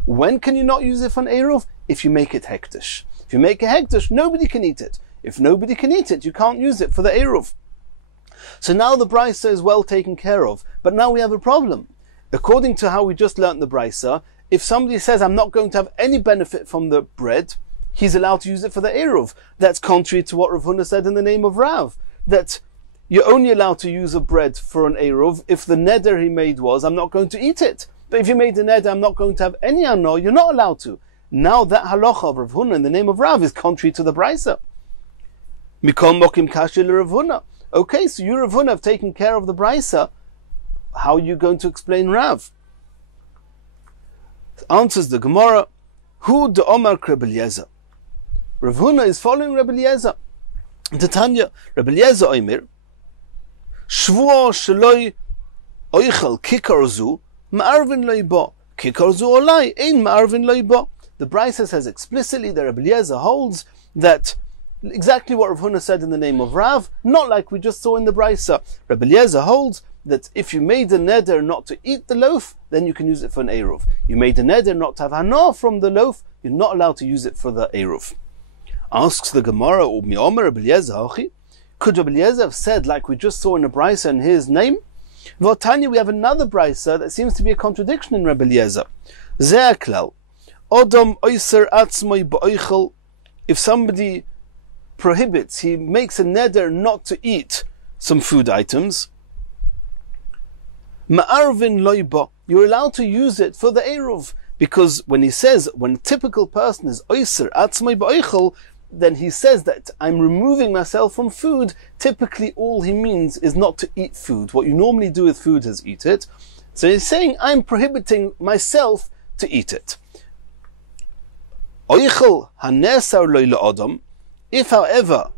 When can you not use it for an Eruv? If you make it hektish. If you make it hektish, nobody can eat it. If nobody can eat it, you can't use it for the Eruv. So now the Brisa is well taken care of, but now we have a problem. According to how we just learnt the Brisa, if somebody says, I'm not going to have any benefit from the bread, he's allowed to use it for the Eruv. That's contrary to what Rav Huna said in the name of Rav, that you're only allowed to use a bread for an Eruv if the neder he made was, I'm not going to eat it. But if you made a neder, I'm not going to have any ano, you're not allowed to. Now that halacha of Rav Huna in the name of Rav is contrary to the Brisa. Mikol mokim kashi Rav Huna. Okay, so you, Rav Huna, have taken care of the Brisa. How are you going to explain Rav? Answers the Gemara, Hu de Omar Rebbe Eliezer. Rav Huna is following Rebbe Eliezer. The Tanya, Rebbe Eliezer Omer, Shvuah sheloi oichel kikar zu, ma'arvin loiba. Kikar zu olai, ein ma'arvin loiba. The Brisa says explicitly that Rebbe Eliezer holds that exactly what Rav Huna said in the name of Rav, not like we just saw in the Brisa. Rebbe Eliezer holds that if you made a neder not to eat the loaf, then you can use it for an Eruv. You made a neder not to have hana from the loaf, you're not allowed to use it for the Eruv. Asks the Gemara, could Rebbe Eliezer have said, like we just saw in the Brisa in his name? V'otanya, we have another Brisa that seems to be a contradiction in Rebbe Eliezer. Zeh klal, Odom oiser atzmoi ba'oichel. If somebody prohibits, he makes a neder not to eat some food items, ma'arvin loiba, you're allowed to use it for the Eruv, because when he says, when a typical person is oiser atzmoi ba'oichel, then he says that I'm removing myself from food. Typically all he means is not to eat food. What you normally do with food is eat it. So he's saying I'm prohibiting myself to eat it. Oichel hanesar loy la'adam. If, however,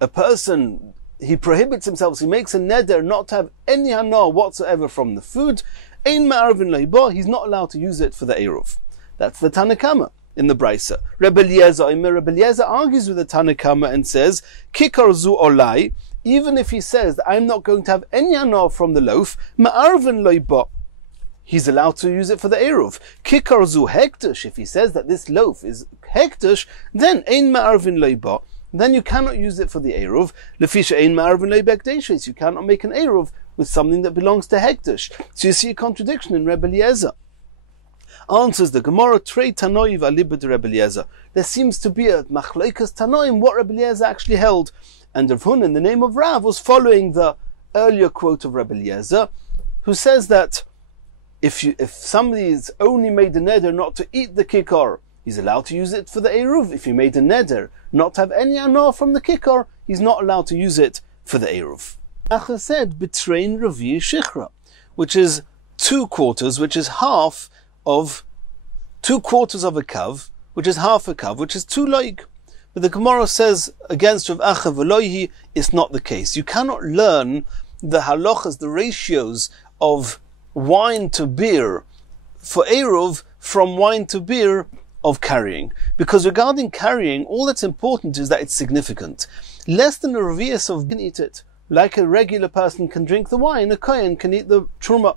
a person, he prohibits himself, so he makes a neder not to have any hana whatsoever from the food, ein ma'arvin loiba, he's not allowed to use it for the Eruv. That's the Tanakama in the Brisa. Rebbe Eliezer argues with the Tanakama and says, Kikar zu olai, even if he says that I'm not going to have any hana from the loaf, ma'arvin loiba, he's allowed to use it for the Eruv. Kikar zu hektish, if he says that this loaf is hektish, then ein ma'arvin loiba, then you cannot use it for the Eruv. Lefisha ein ma'arvin loiba ekdeshes, you cannot make an Eruv with something that belongs to hektish. So you see a contradiction in Rebbe Eliezer. Answers the Gemara, Trei Tanoiv alibud Rebbe Eliezer. There seems to be a machloikas Tanoim, what Rebbe Eliezer actually held. And Rav Huna, in the name of Rav, was following the earlier quote of Rebbe Eliezer, who says that if somebody's only made a neder not to eat the kikar, he's allowed to use it for the Eruv. If he made a neder not to have any anah from the kikar, he's not allowed to use it for the Eruv. Acha said, B'trein Ravi Shichra, which is 2/4, which is half of 2/4 of a kav, which is half a kav, which is 2 loig. But the Gemara says against Rav Acha Velohi, it's not the case. You cannot learn the halachas, the ratios of wine to beer for Eruv from wine to beer of carrying. Because regarding carrying, all that's important is that it's significant. Less than a revius of can eat it. Like a regular person can drink the wine, a kohen can eat the truma.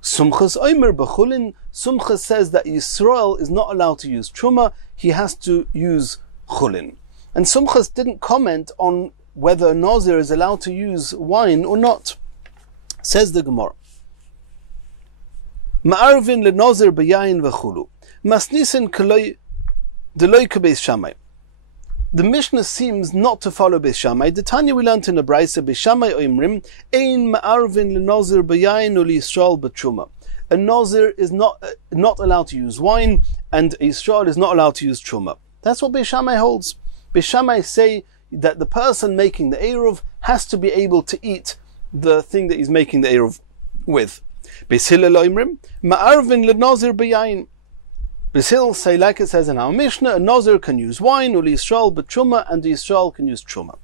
Sumchas oimer b'chulin. Sumchas says that Yisrael is not allowed to use truma, he has to use chulin. And Sumchas didn't comment on whether a Nazir is allowed to use wine or not. Says the Gemara. Ma'arvin le-Nazir b'yayin v'chulu. Masnisen deloi kebeis Shammai. The Mishnah seems not to follow Beis Shammai. The Tanya we learned in the Brisa, Beis Shammai oimrim, ein ma'arvin le-Nazir b'yayin or li-Yisrael b'truma. A Nazir is not allowed to use wine, and a Yisrael is not allowed to use truma. That's what Beis Shammai holds. Beis Shammai say that the person making the Eruv has to be able to eat the thing that he's making the Eruv with. Beis Hillel oimrim, ma'arvin le-Nazir b'yayin. Beis Hillel say, like it says in our Mishnah, a Nazir can use wine, uli Yisrael b'truma, and the Yisrael can use truma.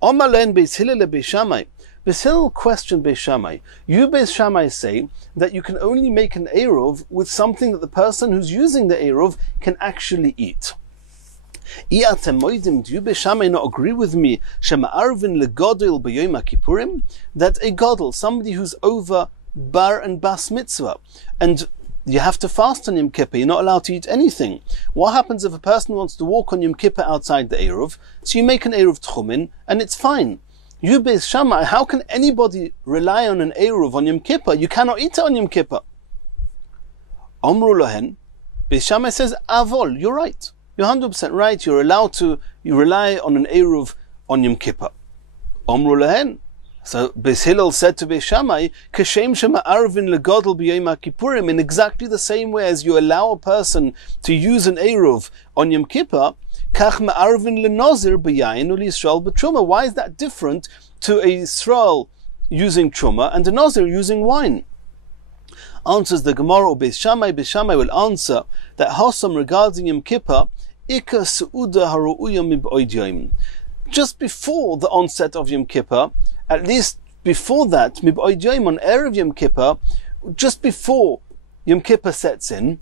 Omalen Beis Hillel Beis Shammai. Beis Hillel questioned Beis Shammai. You Beis Shammai say that you can only make an Eruv with something that the person who's using the Eruv can actually eat. Do you Beis Shammai not agree with me shema'arvin legodel b'yom kippurim, that a godel, somebody who's over bar and bas mitzvah, and you have to fast on Yom Kippur, you're not allowed to eat anything. What happens if a person wants to walk on Yom Kippur outside the Eruv? So you make an Eruv Tchumin, and it's fine. You Beis Shammai, how can anybody rely on an Eruv on Yom Kippur? You cannot eat it on Yom Kippur. Amru lohen, Beis Shammai says, Avol, you're right. You're 100% right, you're allowed to, you rely on an Eruv on Yom Kippur. Amru lohen. So Beis Hillel said to Beis Shammai, "Kashem shema'arvin legodel b'yom kippurim." In exactly the same way as you allow a person to use an eruv on Yom Kippur, kach ma'arvin lenazir b'yayin uli Yisrael b'truma. Why is that different to a Yisrael using truma and a nazir using wine? Answers the Gemara or Beis Shammai. Beis Shammai will answer that Hossam regarding Yom Kippur, Ika su'uda haru'uya mib'oid yom. Just before the onset of Yom Kippur, at least before that, mib'oid yom, on Erev Yom Kippur, just before Yom Kippur sets in,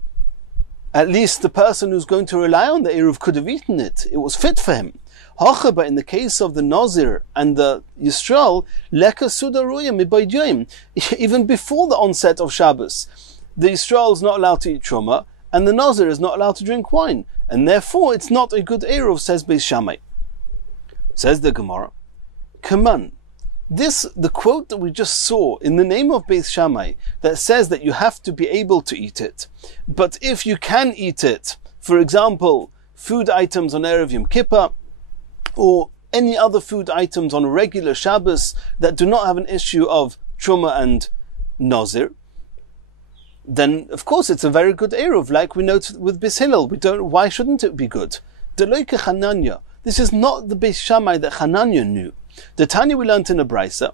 at least the person who's going to rely on the Eruv could have eaten it. It was fit for him. Hocha, but in the case of the Nazir and the Yisrael, leka suda ruya mib'oid yom, even before the onset of Shabbos, the Yisrael is not allowed to eat truma, and the Nazir is not allowed to drink wine, and therefore it's not a good Eruv, says Beis Shammai. Says the Gemara, Kaman. The quote that we just saw in the name of Beis Shammai that says that you have to be able to eat it, but if you can eat it, for example, food items on Erev Yom Kippur, or any other food items on a regular Shabbos that do not have an issue of Truma and Nazir, then of course it's a very good Eruv, like we noted with Beis Hillel. Why shouldn't it be good? Deloike Chananya. This is not the Beis Shammai that Chananya knew. The Tanya we learned in a Brisa,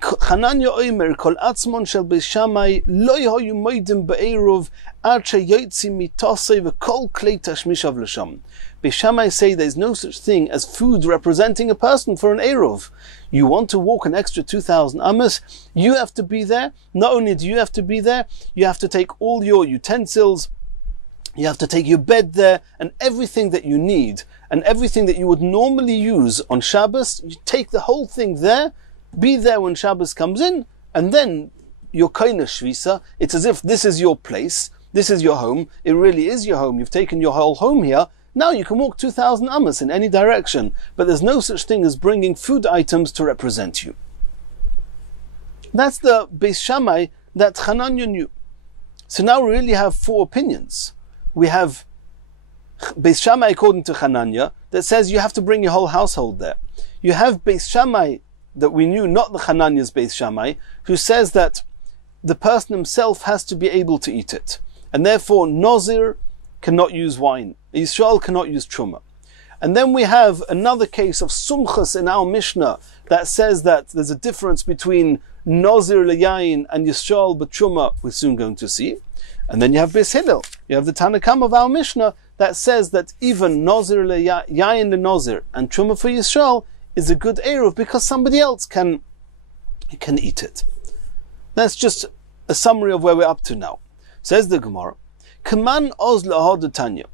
Chananya oimer kol atzmon shel Beis Shammai lo yoyu moidim be'eruv ad sheyotzi mitosei v'kol klei tashmishav l'sham. Beis Shammai say there is no such thing as food representing a person for an eruv. You want to walk an extra 2,000 amas, you have to be there. Not only do you have to be there, you have to take all your utensils, you have to take your bed there, and everything that you need, and everything that you would normally use on Shabbos, you take the whole thing there, be there when Shabbos comes in, and then your kaina shvisa, it's as if this is your place, this is your home, it really is your home, you've taken your whole home here, now you can walk 2,000 amas in any direction, but there's no such thing as bringing food items to represent you. That's the Beis Shammai that Chananya knew. So now we really have four opinions. We have Beis Shammai according to Chananya that says you have to bring your whole household there. You have Beis Shammai that we knew, not the Chananya's Beis Shammai, who says that the person himself has to be able to eat it. And therefore Nazir cannot use wine, Yisrael cannot use Truma. And then we have another case of Sumchas in our Mishnah that says that there's a difference between Nazir L'Yayin and Yisrael B'Truma, we're soon going to see. And then you have Beis Hillel. You have the Tanakam of our Mishnah that says that even Nozir Yayin Nozir and Truma for Yisrael is a good Eruv because somebody else can eat it. That's just a summary of where we're up to now. Says the Gemara, Kaman Oz Lahad Tanya.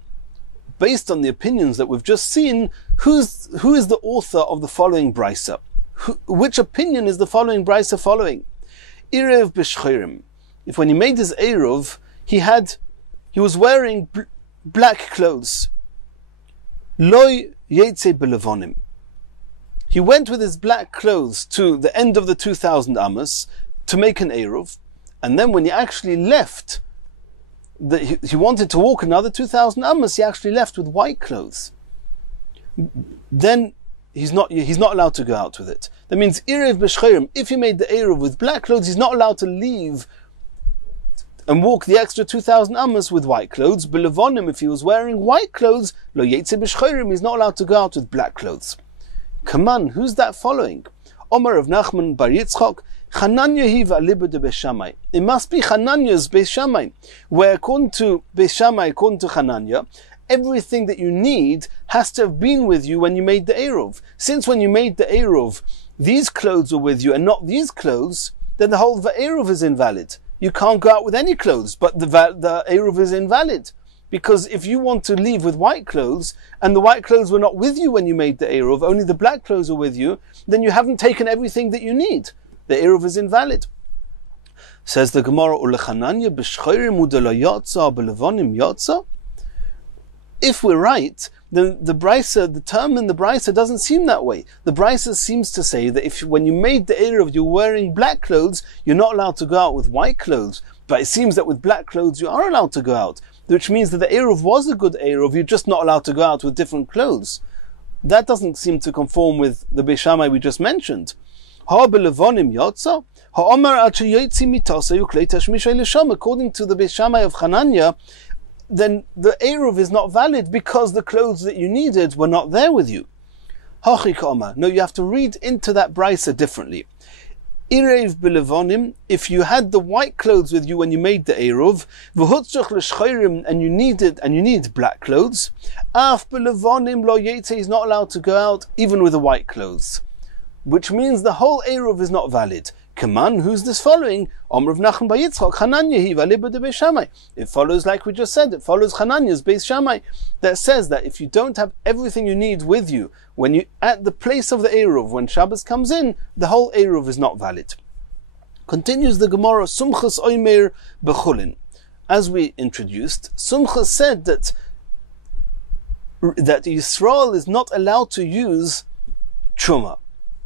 Based on the opinions that we've just seen, who is the author of the following brisa? Which opinion is the following brisa following? Irev b'shchirim. If when he made his Eruv, he was wearing black clothes. Loy yetze b'levonim. He went with his black clothes to the end of the 2,000 Amos to make an Eruv, and then when he actually left, he wanted to walk another 2,000 Amos, he actually left with white clothes. Then he's not allowed to go out with it. That means Irev b'shchirim. If he made the Eruv with black clothes, he's not allowed to leave and walk the extra 2,000 Amos with white clothes. B'levonim, if he was wearing white clothes, lo yetze b'shchirim, he's not allowed to go out with black clothes. Come on, who's that following? Omer of Nachman bar Yitzchak, Chananya hiva liba de Beishamai. It must be Chananya's Beishamai, where according to Beishamai, according to Chananya, everything that you need has to have been with you when you made the Eruv. Since when you made the Eruv, these clothes were with you and not these clothes, then the whole Eruv is invalid. You can't go out with any clothes, but the Eruv is invalid. Because if you want to leave with white clothes, and the white clothes were not with you when you made the Eruv, only the black clothes are with you, then you haven't taken everything that you need. The Eruv is invalid. Says the Gemara, Ulechananya b'shchorim udelo yotza b'levonim yotza. If we're right, then the term in the Brisa doesn't seem that way. The Brisa seems to say that when you made the Eruv, you're wearing black clothes, you're not allowed to go out with white clothes. But it seems that with black clothes, you are allowed to go out, which means that the Eruv was a good Eruv, you're just not allowed to go out with different clothes. That doesn't seem to conform with the Beishamai we just mentioned. According to the Beishamai of Chananya, then the Eruv is not valid because the clothes that you needed were not there with you. No, you have to read into that brisa differently. Irev b'levonim, if you had the white clothes with you when you made the Eruv, and you need black clothes, af b'levonim lo yetze, is not allowed to go out even with the white clothes. Which means the whole Eruv is not valid. Kaman, who's this following? Omer of Nachman bar Yitzchak, Chananya hiva liba de Beishamai. It follows like we just said, it follows Chananya's Beishamai, that says that if you don't have everything you need with you, when you at the place of the Eruv, when Shabbos comes in, the whole Eruv is not valid. Continues the Gemara, Sumchas oimer b'chulin. As we introduced, Sumchas said that Yisrael is not allowed to use Truma.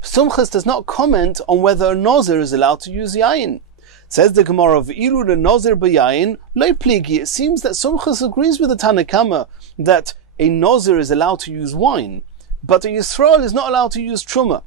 Sumchas does not comment on whether a Nozir is allowed to use Yayin. Says the Gemara, V'ilu le Nozir b'Yayin, lo pligi. It seems that Sumchas agrees with the Tanakama that a Nozir is allowed to use wine, but a Yisrael is not allowed to use Truma.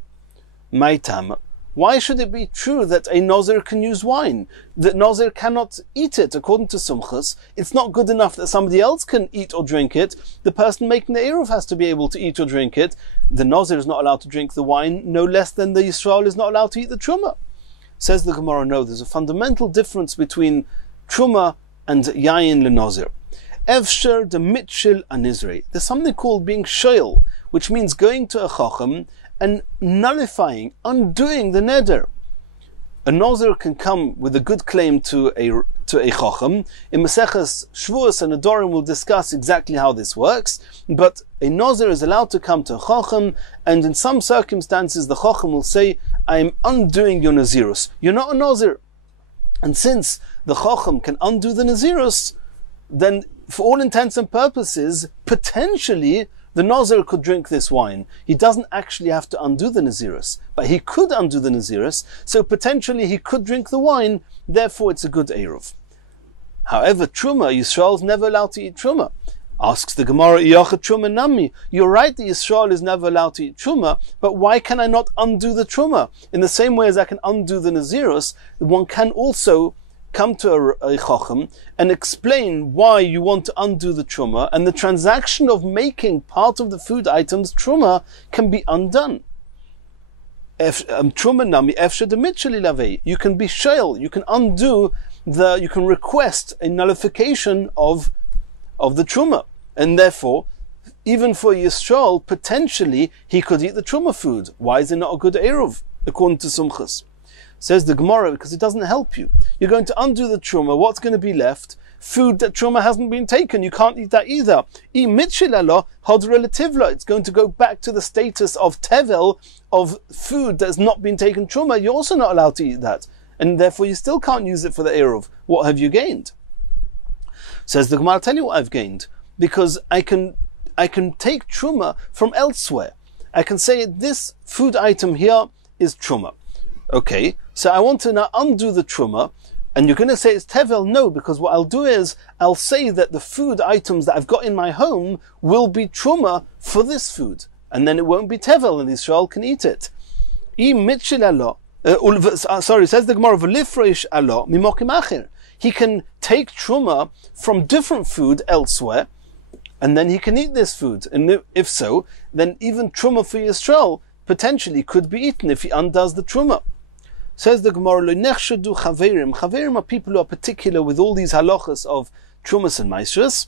Maitam. Why should it be true that a Nozir can use wine? That Nozir cannot eat it, according to Sumchas. It's not good enough that somebody else can eat or drink it. The person making the Eruv has to be able to eat or drink it. The Nozir is not allowed to drink the wine, no less than the Yisrael is not allowed to eat the Truma. Says the Gemara, no, there's a fundamental difference between Truma and Yayin le-Nozir. Evsher de mitchil anizrei. There's something called being shoyl, which means going to a chacham and nullifying, undoing the neder. A Nozir can come with a good claim to a chacham. In Masechas Shavuos and Adorim will discuss exactly how this works, but a Nozir is allowed to come to a chacham, and in some circumstances the chacham will say, I am undoing your nazirus. You're not a Nozir. And since the chacham can undo the nazirus, then for all intents and purposes, potentially the Nozir could drink this wine. He doesn't actually have to undo the Nazirus, but he could undo the Nazirus, so potentially he could drink the wine, therefore it's a good Eruv. However, Truma, Yisrael is never allowed to eat Truma. Asks the Gemara, Truma Nami. You're right that Yisrael is never allowed to eat Truma, but why can I not undo the Truma? In the same way as I can undo the Nazirus, one can also come to a chacham and explain why you want to undo the truma, and the transaction of making part of the food items truma can be undone. Truma nami efshe de mitcheli lavei. You can be shayl, you can undo you can request a nullification of of the truma. And therefore, even for Yisrael, potentially, he could eat the truma food. Why is it not a good eruv, according to Sumchus? Says the Gemara, because it doesn't help you. You're going to undo the truma. What's going to be left? Food that truma hasn't been taken. You can't eat that either. It's going to go back to the status of tevel, of food that's not been taken truma. You're also not allowed to eat that. And therefore you still can't use it for the eruv. What have you gained? Says the Gemara, I'll tell you what I've gained. Because I can take truma from elsewhere. I can say this food item here is truma. Okay, so I want to now undo the truma, and you're going to say it's tevel? No, because what I'll do is I'll say that the food items that I've got in my home will be truma for this food, and then it won't be tevel, and Israel can eat it. Says the Gemara, he can take truma from different food elsewhere, and then he can eat this food. And if so, then even truma for Yisrael potentially could be eaten if he undoes the truma. Says the Gemara, Chaverim are people who are particular with all these halachas of trumas and maisras.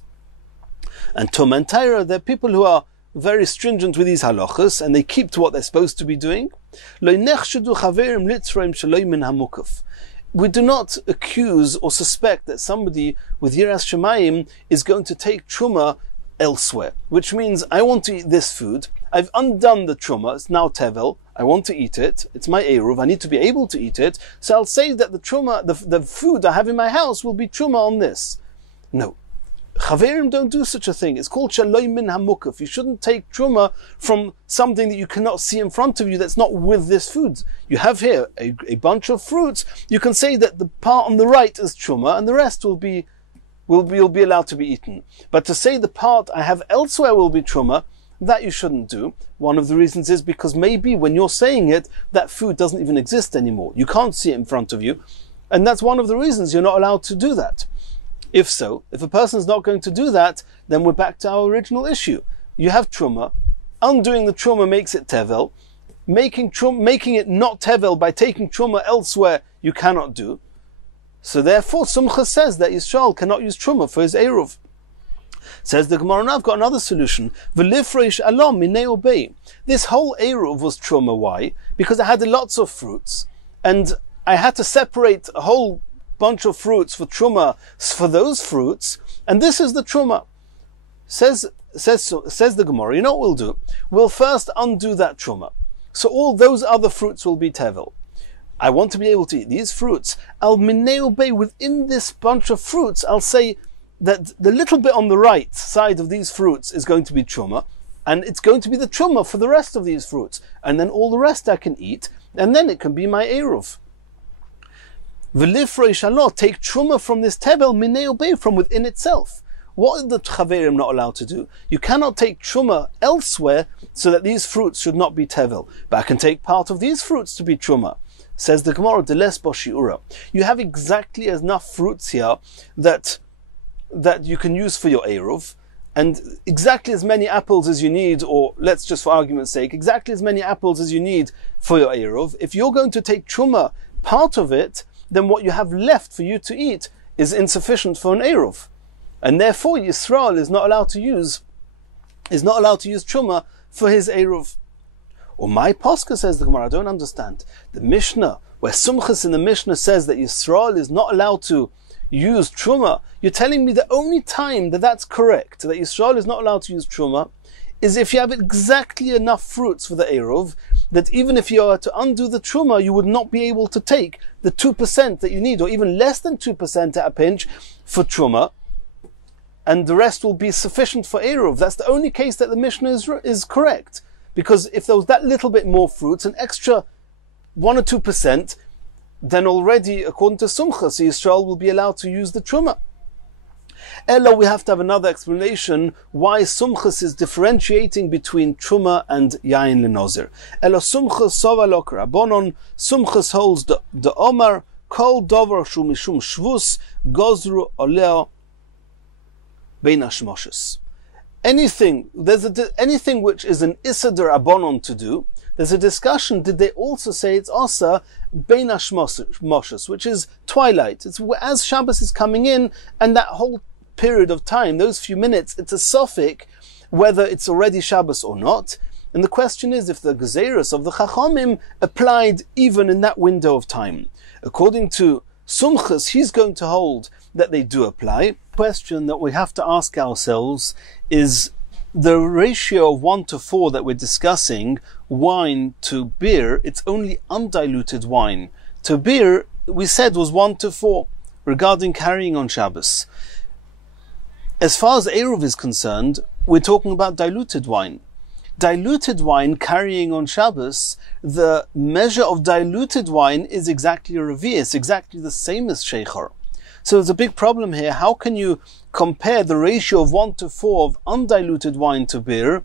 And Tum and Taira, they're people who are very stringent with these halachas, and they keep to what they're supposed to be doing. We do not accuse or suspect that somebody with Yiras Shemayim is going to take truma elsewhere, which means I want to eat this food, I've undone the truma, it's now tevel, I want to eat it, it's my eruv, I need to be able to eat it, so I'll say that the truma, the food I have in my house will be truma on this. No. Chaverim don't do such a thing. It's called shaloi min hamukaf. You shouldn't take truma from something that you cannot see in front of you that's not with this food. You have here a bunch of fruits. You can say that the part on the right is truma and the rest will be allowed to be eaten. But to say the part I have elsewhere will be truma, that you shouldn't do. One of the reasons is because maybe when you're saying it, that food doesn't even exist anymore. You can't see it in front of you. And that's one of the reasons you're not allowed to do that. If so, if a person's not going to do that, then we're back to our original issue. You have truma, undoing the truma makes it tevel, making it not tevel by taking truma elsewhere you cannot do. So therefore, Sumcha says that Yisrael cannot use truma for his eruv. Says the Gemara, now I've got another solution. This whole eruv was truma. Why? Because I had lots of fruits, and I had to separate a whole bunch of fruits for truma for those fruits, and this is the truma. Says the Gemara, you know what we'll do? We'll first undo that truma. So all those other fruits will be tevel. I want to be able to eat these fruits. Al mineo bay, within this bunch of fruits, I'll say that the little bit on the right side of these fruits is going to be truma, and it's going to be the truma for the rest of these fruits, and then all the rest I can eat, and then it can be my eruv. V'lifrei shalot, take truma from this tebel mineo bay, from within itself. What are the chaverim not allowed to do? You cannot take truma elsewhere so that these fruits should not be tevel, but I can take part of these fruits to be truma. Says the Gemara, deles bo shi'ura. You have exactly enough fruits here that you can use for your eruv, and exactly as many apples as you need, or let's just for argument's sake, exactly as many apples as you need for your eruv. If you're going to take truma, part of it, then what you have left for you to eat is insufficient for an eruv, and therefore Yisrael is not allowed to use truma for his eruv. Or my posca, says the Gemara, I don't understand. The Mishnah, where Sumchas in the Mishnah says that Yisrael is not allowed to use truma, you're telling me the only time that that's correct, that Yisrael is not allowed to use truma, is if you have exactly enough fruits for the eruv, that even if you are to undo the truma, you would not be able to take the 2% that you need, or even less than 2% at a pinch for truma, and the rest will be sufficient for eruv. That's the only case that the Mishnah is correct. Because if there was that little bit more fruits, an extra 1 or 2%, then already, according to Sumchas, Yisrael will be allowed to use the truma. Ella, we have to have another explanation why Sumchas is differentiating between truma and yain lenozir. Ella Sumchas sova lokra. Bonon Sumchas holds the Omar kol dover shu mishum shvus gozru oleo bein hashmoshes. Anything which is an Isidor Abonon to do, there's a discussion, did they also say it's Asa Bein Hashmoshes, which is twilight. It's as Shabbos is coming in, and that whole that period of time, those few minutes, it's a suffix whether it's already Shabbos or not. And the question is if the Gezeirus of the Chachamim applied even in that window of time. According to Sumchus, he's going to hold that they do apply. The question that we have to ask ourselves is the ratio of 1 to 4 that we're discussing, wine to beer, it's only undiluted wine. To beer, we said, was 1 to 4 regarding carrying on Shabbos. As far as Eruv is concerned, we're talking about diluted wine. Diluted wine carrying on Shabbos, the measure of diluted wine is exactly a revi, it's exactly the same as Sheikhar. So there's a big problem here. How can you compare the ratio of 1 to 4 of undiluted wine to beer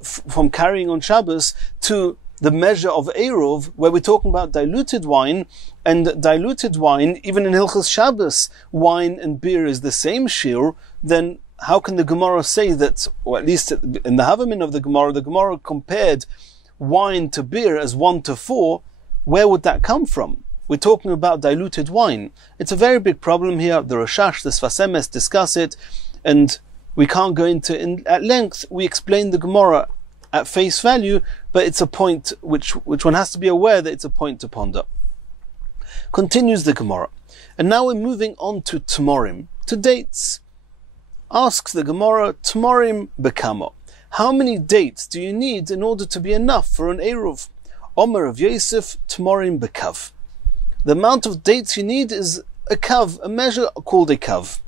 from carrying on Shabbos to the measure of Eruv, where we're talking about diluted wine, and diluted wine, even in Hilchos Shabbos, wine and beer is the same shiur, then how can the Gemara say that, or at least in the Havamin of the Gemara compared wine to beer as 1 to 4, where would that come from? We're talking about diluted wine. It's a very big problem here. The Rashash, the Sfas Emes discuss it, and we can't go into at length. We explain the Gemara at face value, but it's a point which one has to be aware that it's a point to ponder. Continues the Gemara. And now we're moving on to Tmorim, to dates. Asks the Gemara, Tmorim bekamo. How many dates do you need in order to be enough for an Eruv? Omer of Yosef, Tmorim bekav. The amount of dates you need is a kav, a measure called a kav.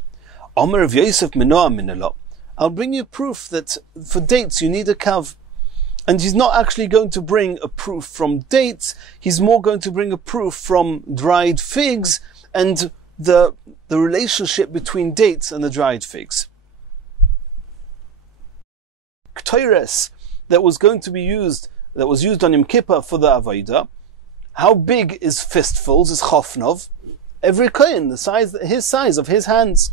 Omer of Yosef minoa minelo. I'll bring you proof that for dates you need a kav. And he's not actually going to bring a proof from dates, he's more going to bring a proof from dried figs and the relationship between dates and the dried figs. Ktoires that was used on Yom Kippur for the Avodah. How big is fistfuls, is chofnov? Every kohen, his size of his hands.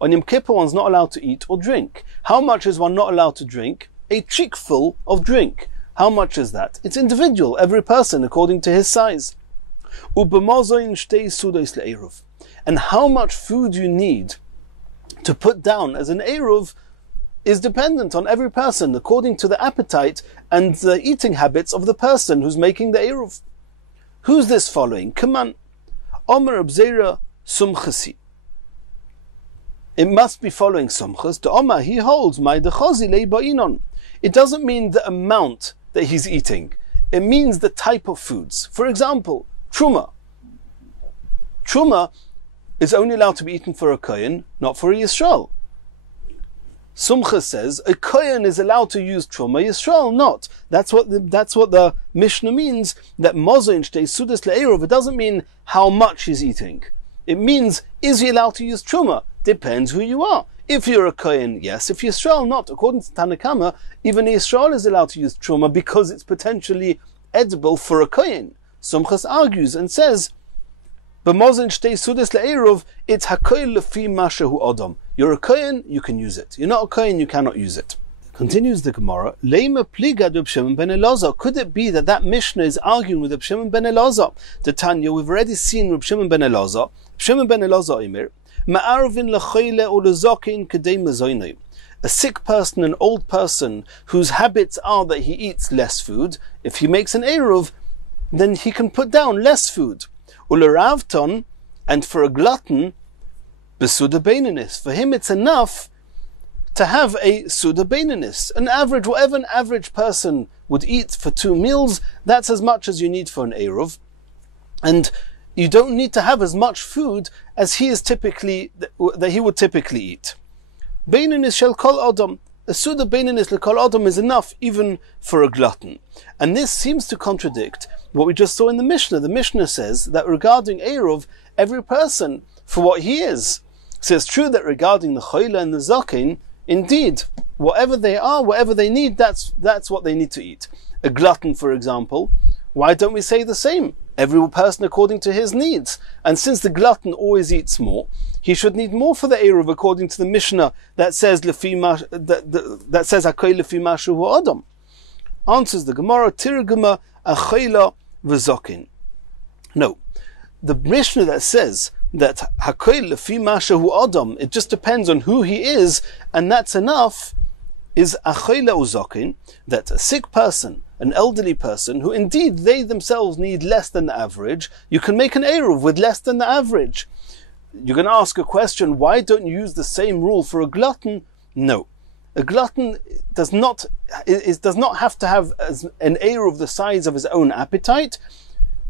On Yom Kippur one's not allowed to eat or drink. How much is one not allowed to drink? A cheekful of drink. How much is that? It's individual, every person according to his size. And how much food you need to put down as an Eruv is dependent on every person according to the appetite and the eating habits of the person who's making the Eruv. Who's this following? Come on. Omer Abzera Sumchasi. It must be following Sumchas. The Omer, he holds my dechozi leiba'inon. It doesn't mean the amount that he's eating. It means the type of foods. For example, Truma. Truma is only allowed to be eaten for a kohen, not for a Yisrael. Sumcha says a kohen is allowed to use Truma, Yisrael not. That's what the Mishnah means, that Mozin Shtei Sudas Le'erov. It doesn't mean how much he's eating. It means, is he allowed to use Truma? Depends who you are. If you're a kohen, yes. If Yisrael, not. According to Tanakama, even Yisrael is allowed to use Truma because it's potentially edible for a kohen. Sumchas argues and says, B'mozin Shtei Sudas Le'erov, it's hakoil lefi mashahu odom. You're a kohen, you can use it. You're not a kohen, you cannot use it. Continues the Gemara, Leima pligad Reb Shimon ben Elazar. Could it be that Mishnah is arguing with Reb Shimon ben Elazar? The Tanya, we've already seen Reb Shimon ben Elazar. Shimon ben Elazar Emir, Ma'arvin lechoyle or lezokin kedei mezoinoi. A sick person, an old person, whose habits are that he eats less food, if he makes an Eruv, then he can put down less food. Uleravton, and for a glutton, besuda beinanis. For him it's enough to have a suda beinanis. An average, whatever an average person would eat for 2 meals, that's as much as you need for an Eruv. And you don't need to have as much food as he would typically eat. Beinanis shel kol adam. A suda beinanis lekol adam is enough even for a glutton. And this seems to contradict what we just saw in the Mishnah. The Mishnah says that regarding Eruv, every person, for what he is. So it's true that regarding the choyle and the zaken, indeed, whatever they are, whatever they need, that's what they need to eat. A glutton, for example, why don't we say the same? Every person according to his needs. And since the glutton always eats more, he should need more for the Eruv according to the Mishnah that says hakoy lefi mashu adam. Answers the Gemara, tirguma achayla v'zokin. No, the Mishnah that says that hakoil lefi mashahu adam, it just depends on who he is, and that's enough, is achoyle uzokin, that a sick person, an elderly person, who indeed they themselves need less than the average, you can make an eruv with less than the average. You're going to ask a question, why don't you use the same rule for a glutton? No. A glutton does not have to have an eruv the size of his own appetite,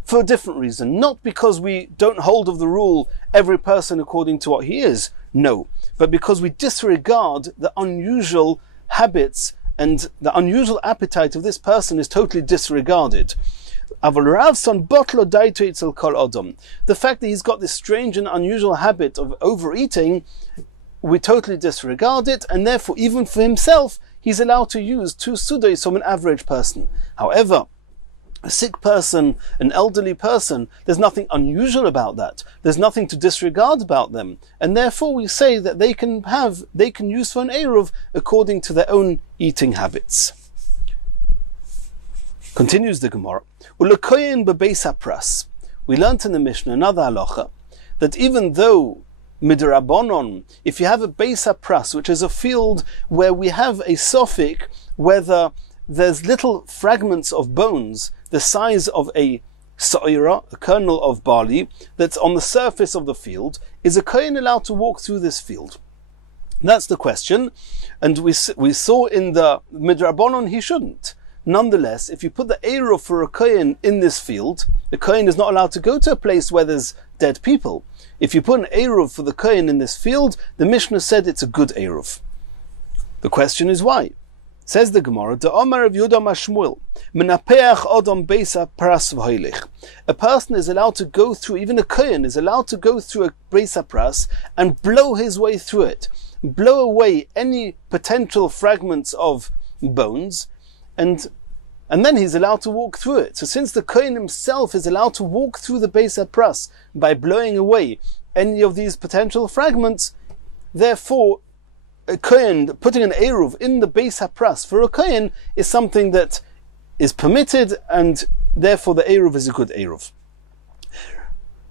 for a different reason. Not because we don't hold of the rule, every person according to what he is, no, but because we disregard the unusual habits and the unusual appetite of this person is totally disregarded. The fact that he's got this strange and unusual habit of overeating, we totally disregard it, and therefore even for himself he's allowed to use 2 sudos from an average person. However, a sick person, an elderly person, there's nothing unusual about that. There's nothing to disregard about them. And therefore we say that they can use for an eruv according to their own eating habits. Continues the Gemara. Ulekoyin bebeis hapras. We learnt in the Mishnah, another halacha, that even though midrabanon, if you have a beis hapras, which is a field where we have a sophic, whether there's little fragments of bones the size of a sa'ira, a kernel of barley, that's on the surface of the field, is a kohen allowed to walk through this field? That's the question, and we saw in the midrabanon he shouldn't. Nonetheless, if you put the eruv for a kohen in this field, the kohen is not allowed to go to a place where there's dead people. If you put an eruv for the kohen in this field, the Mishnah said it's a good eruv. The question is why? Says the Gemara, "The Omar of Yehuda Mashmuel, menapeach odom beisa pras v'hoilich." A person is allowed to go through, even a kohen is allowed to go through a beisa pras and blow his way through it, blow away any potential fragments of bones, and then he's allowed to walk through it. So since the kohen himself is allowed to walk through the beisa pras by blowing away any of these potential fragments, therefore a kohen putting an eruv in the beis hapras for a kohen is something that is permitted, and therefore the eruv is a good eruv.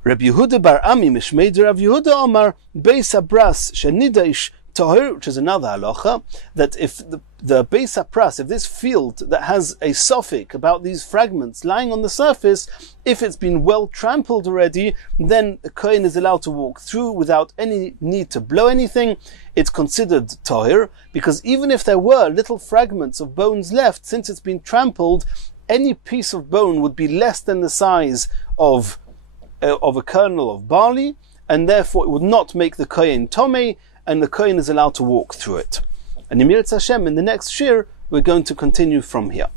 Rabbi Yehuda bar Ami mishmei Rav Yehuda Amar beis hapras shenidash tahir, which is another halacha, that if the beis hapras, if this field that has a suffix about these fragments lying on the surface, if it's been well trampled already, then a kohen is allowed to walk through without any need to blow anything. It's considered tahir, because even if there were little fragments of bones left, since it's been trampled, any piece of bone would be less than the size of a kernel of barley, and therefore it would not make the kohen tomei, and the kohen is allowed to walk through it. And in Yirtzeh Hashem, in the next shir, we're going to continue from here.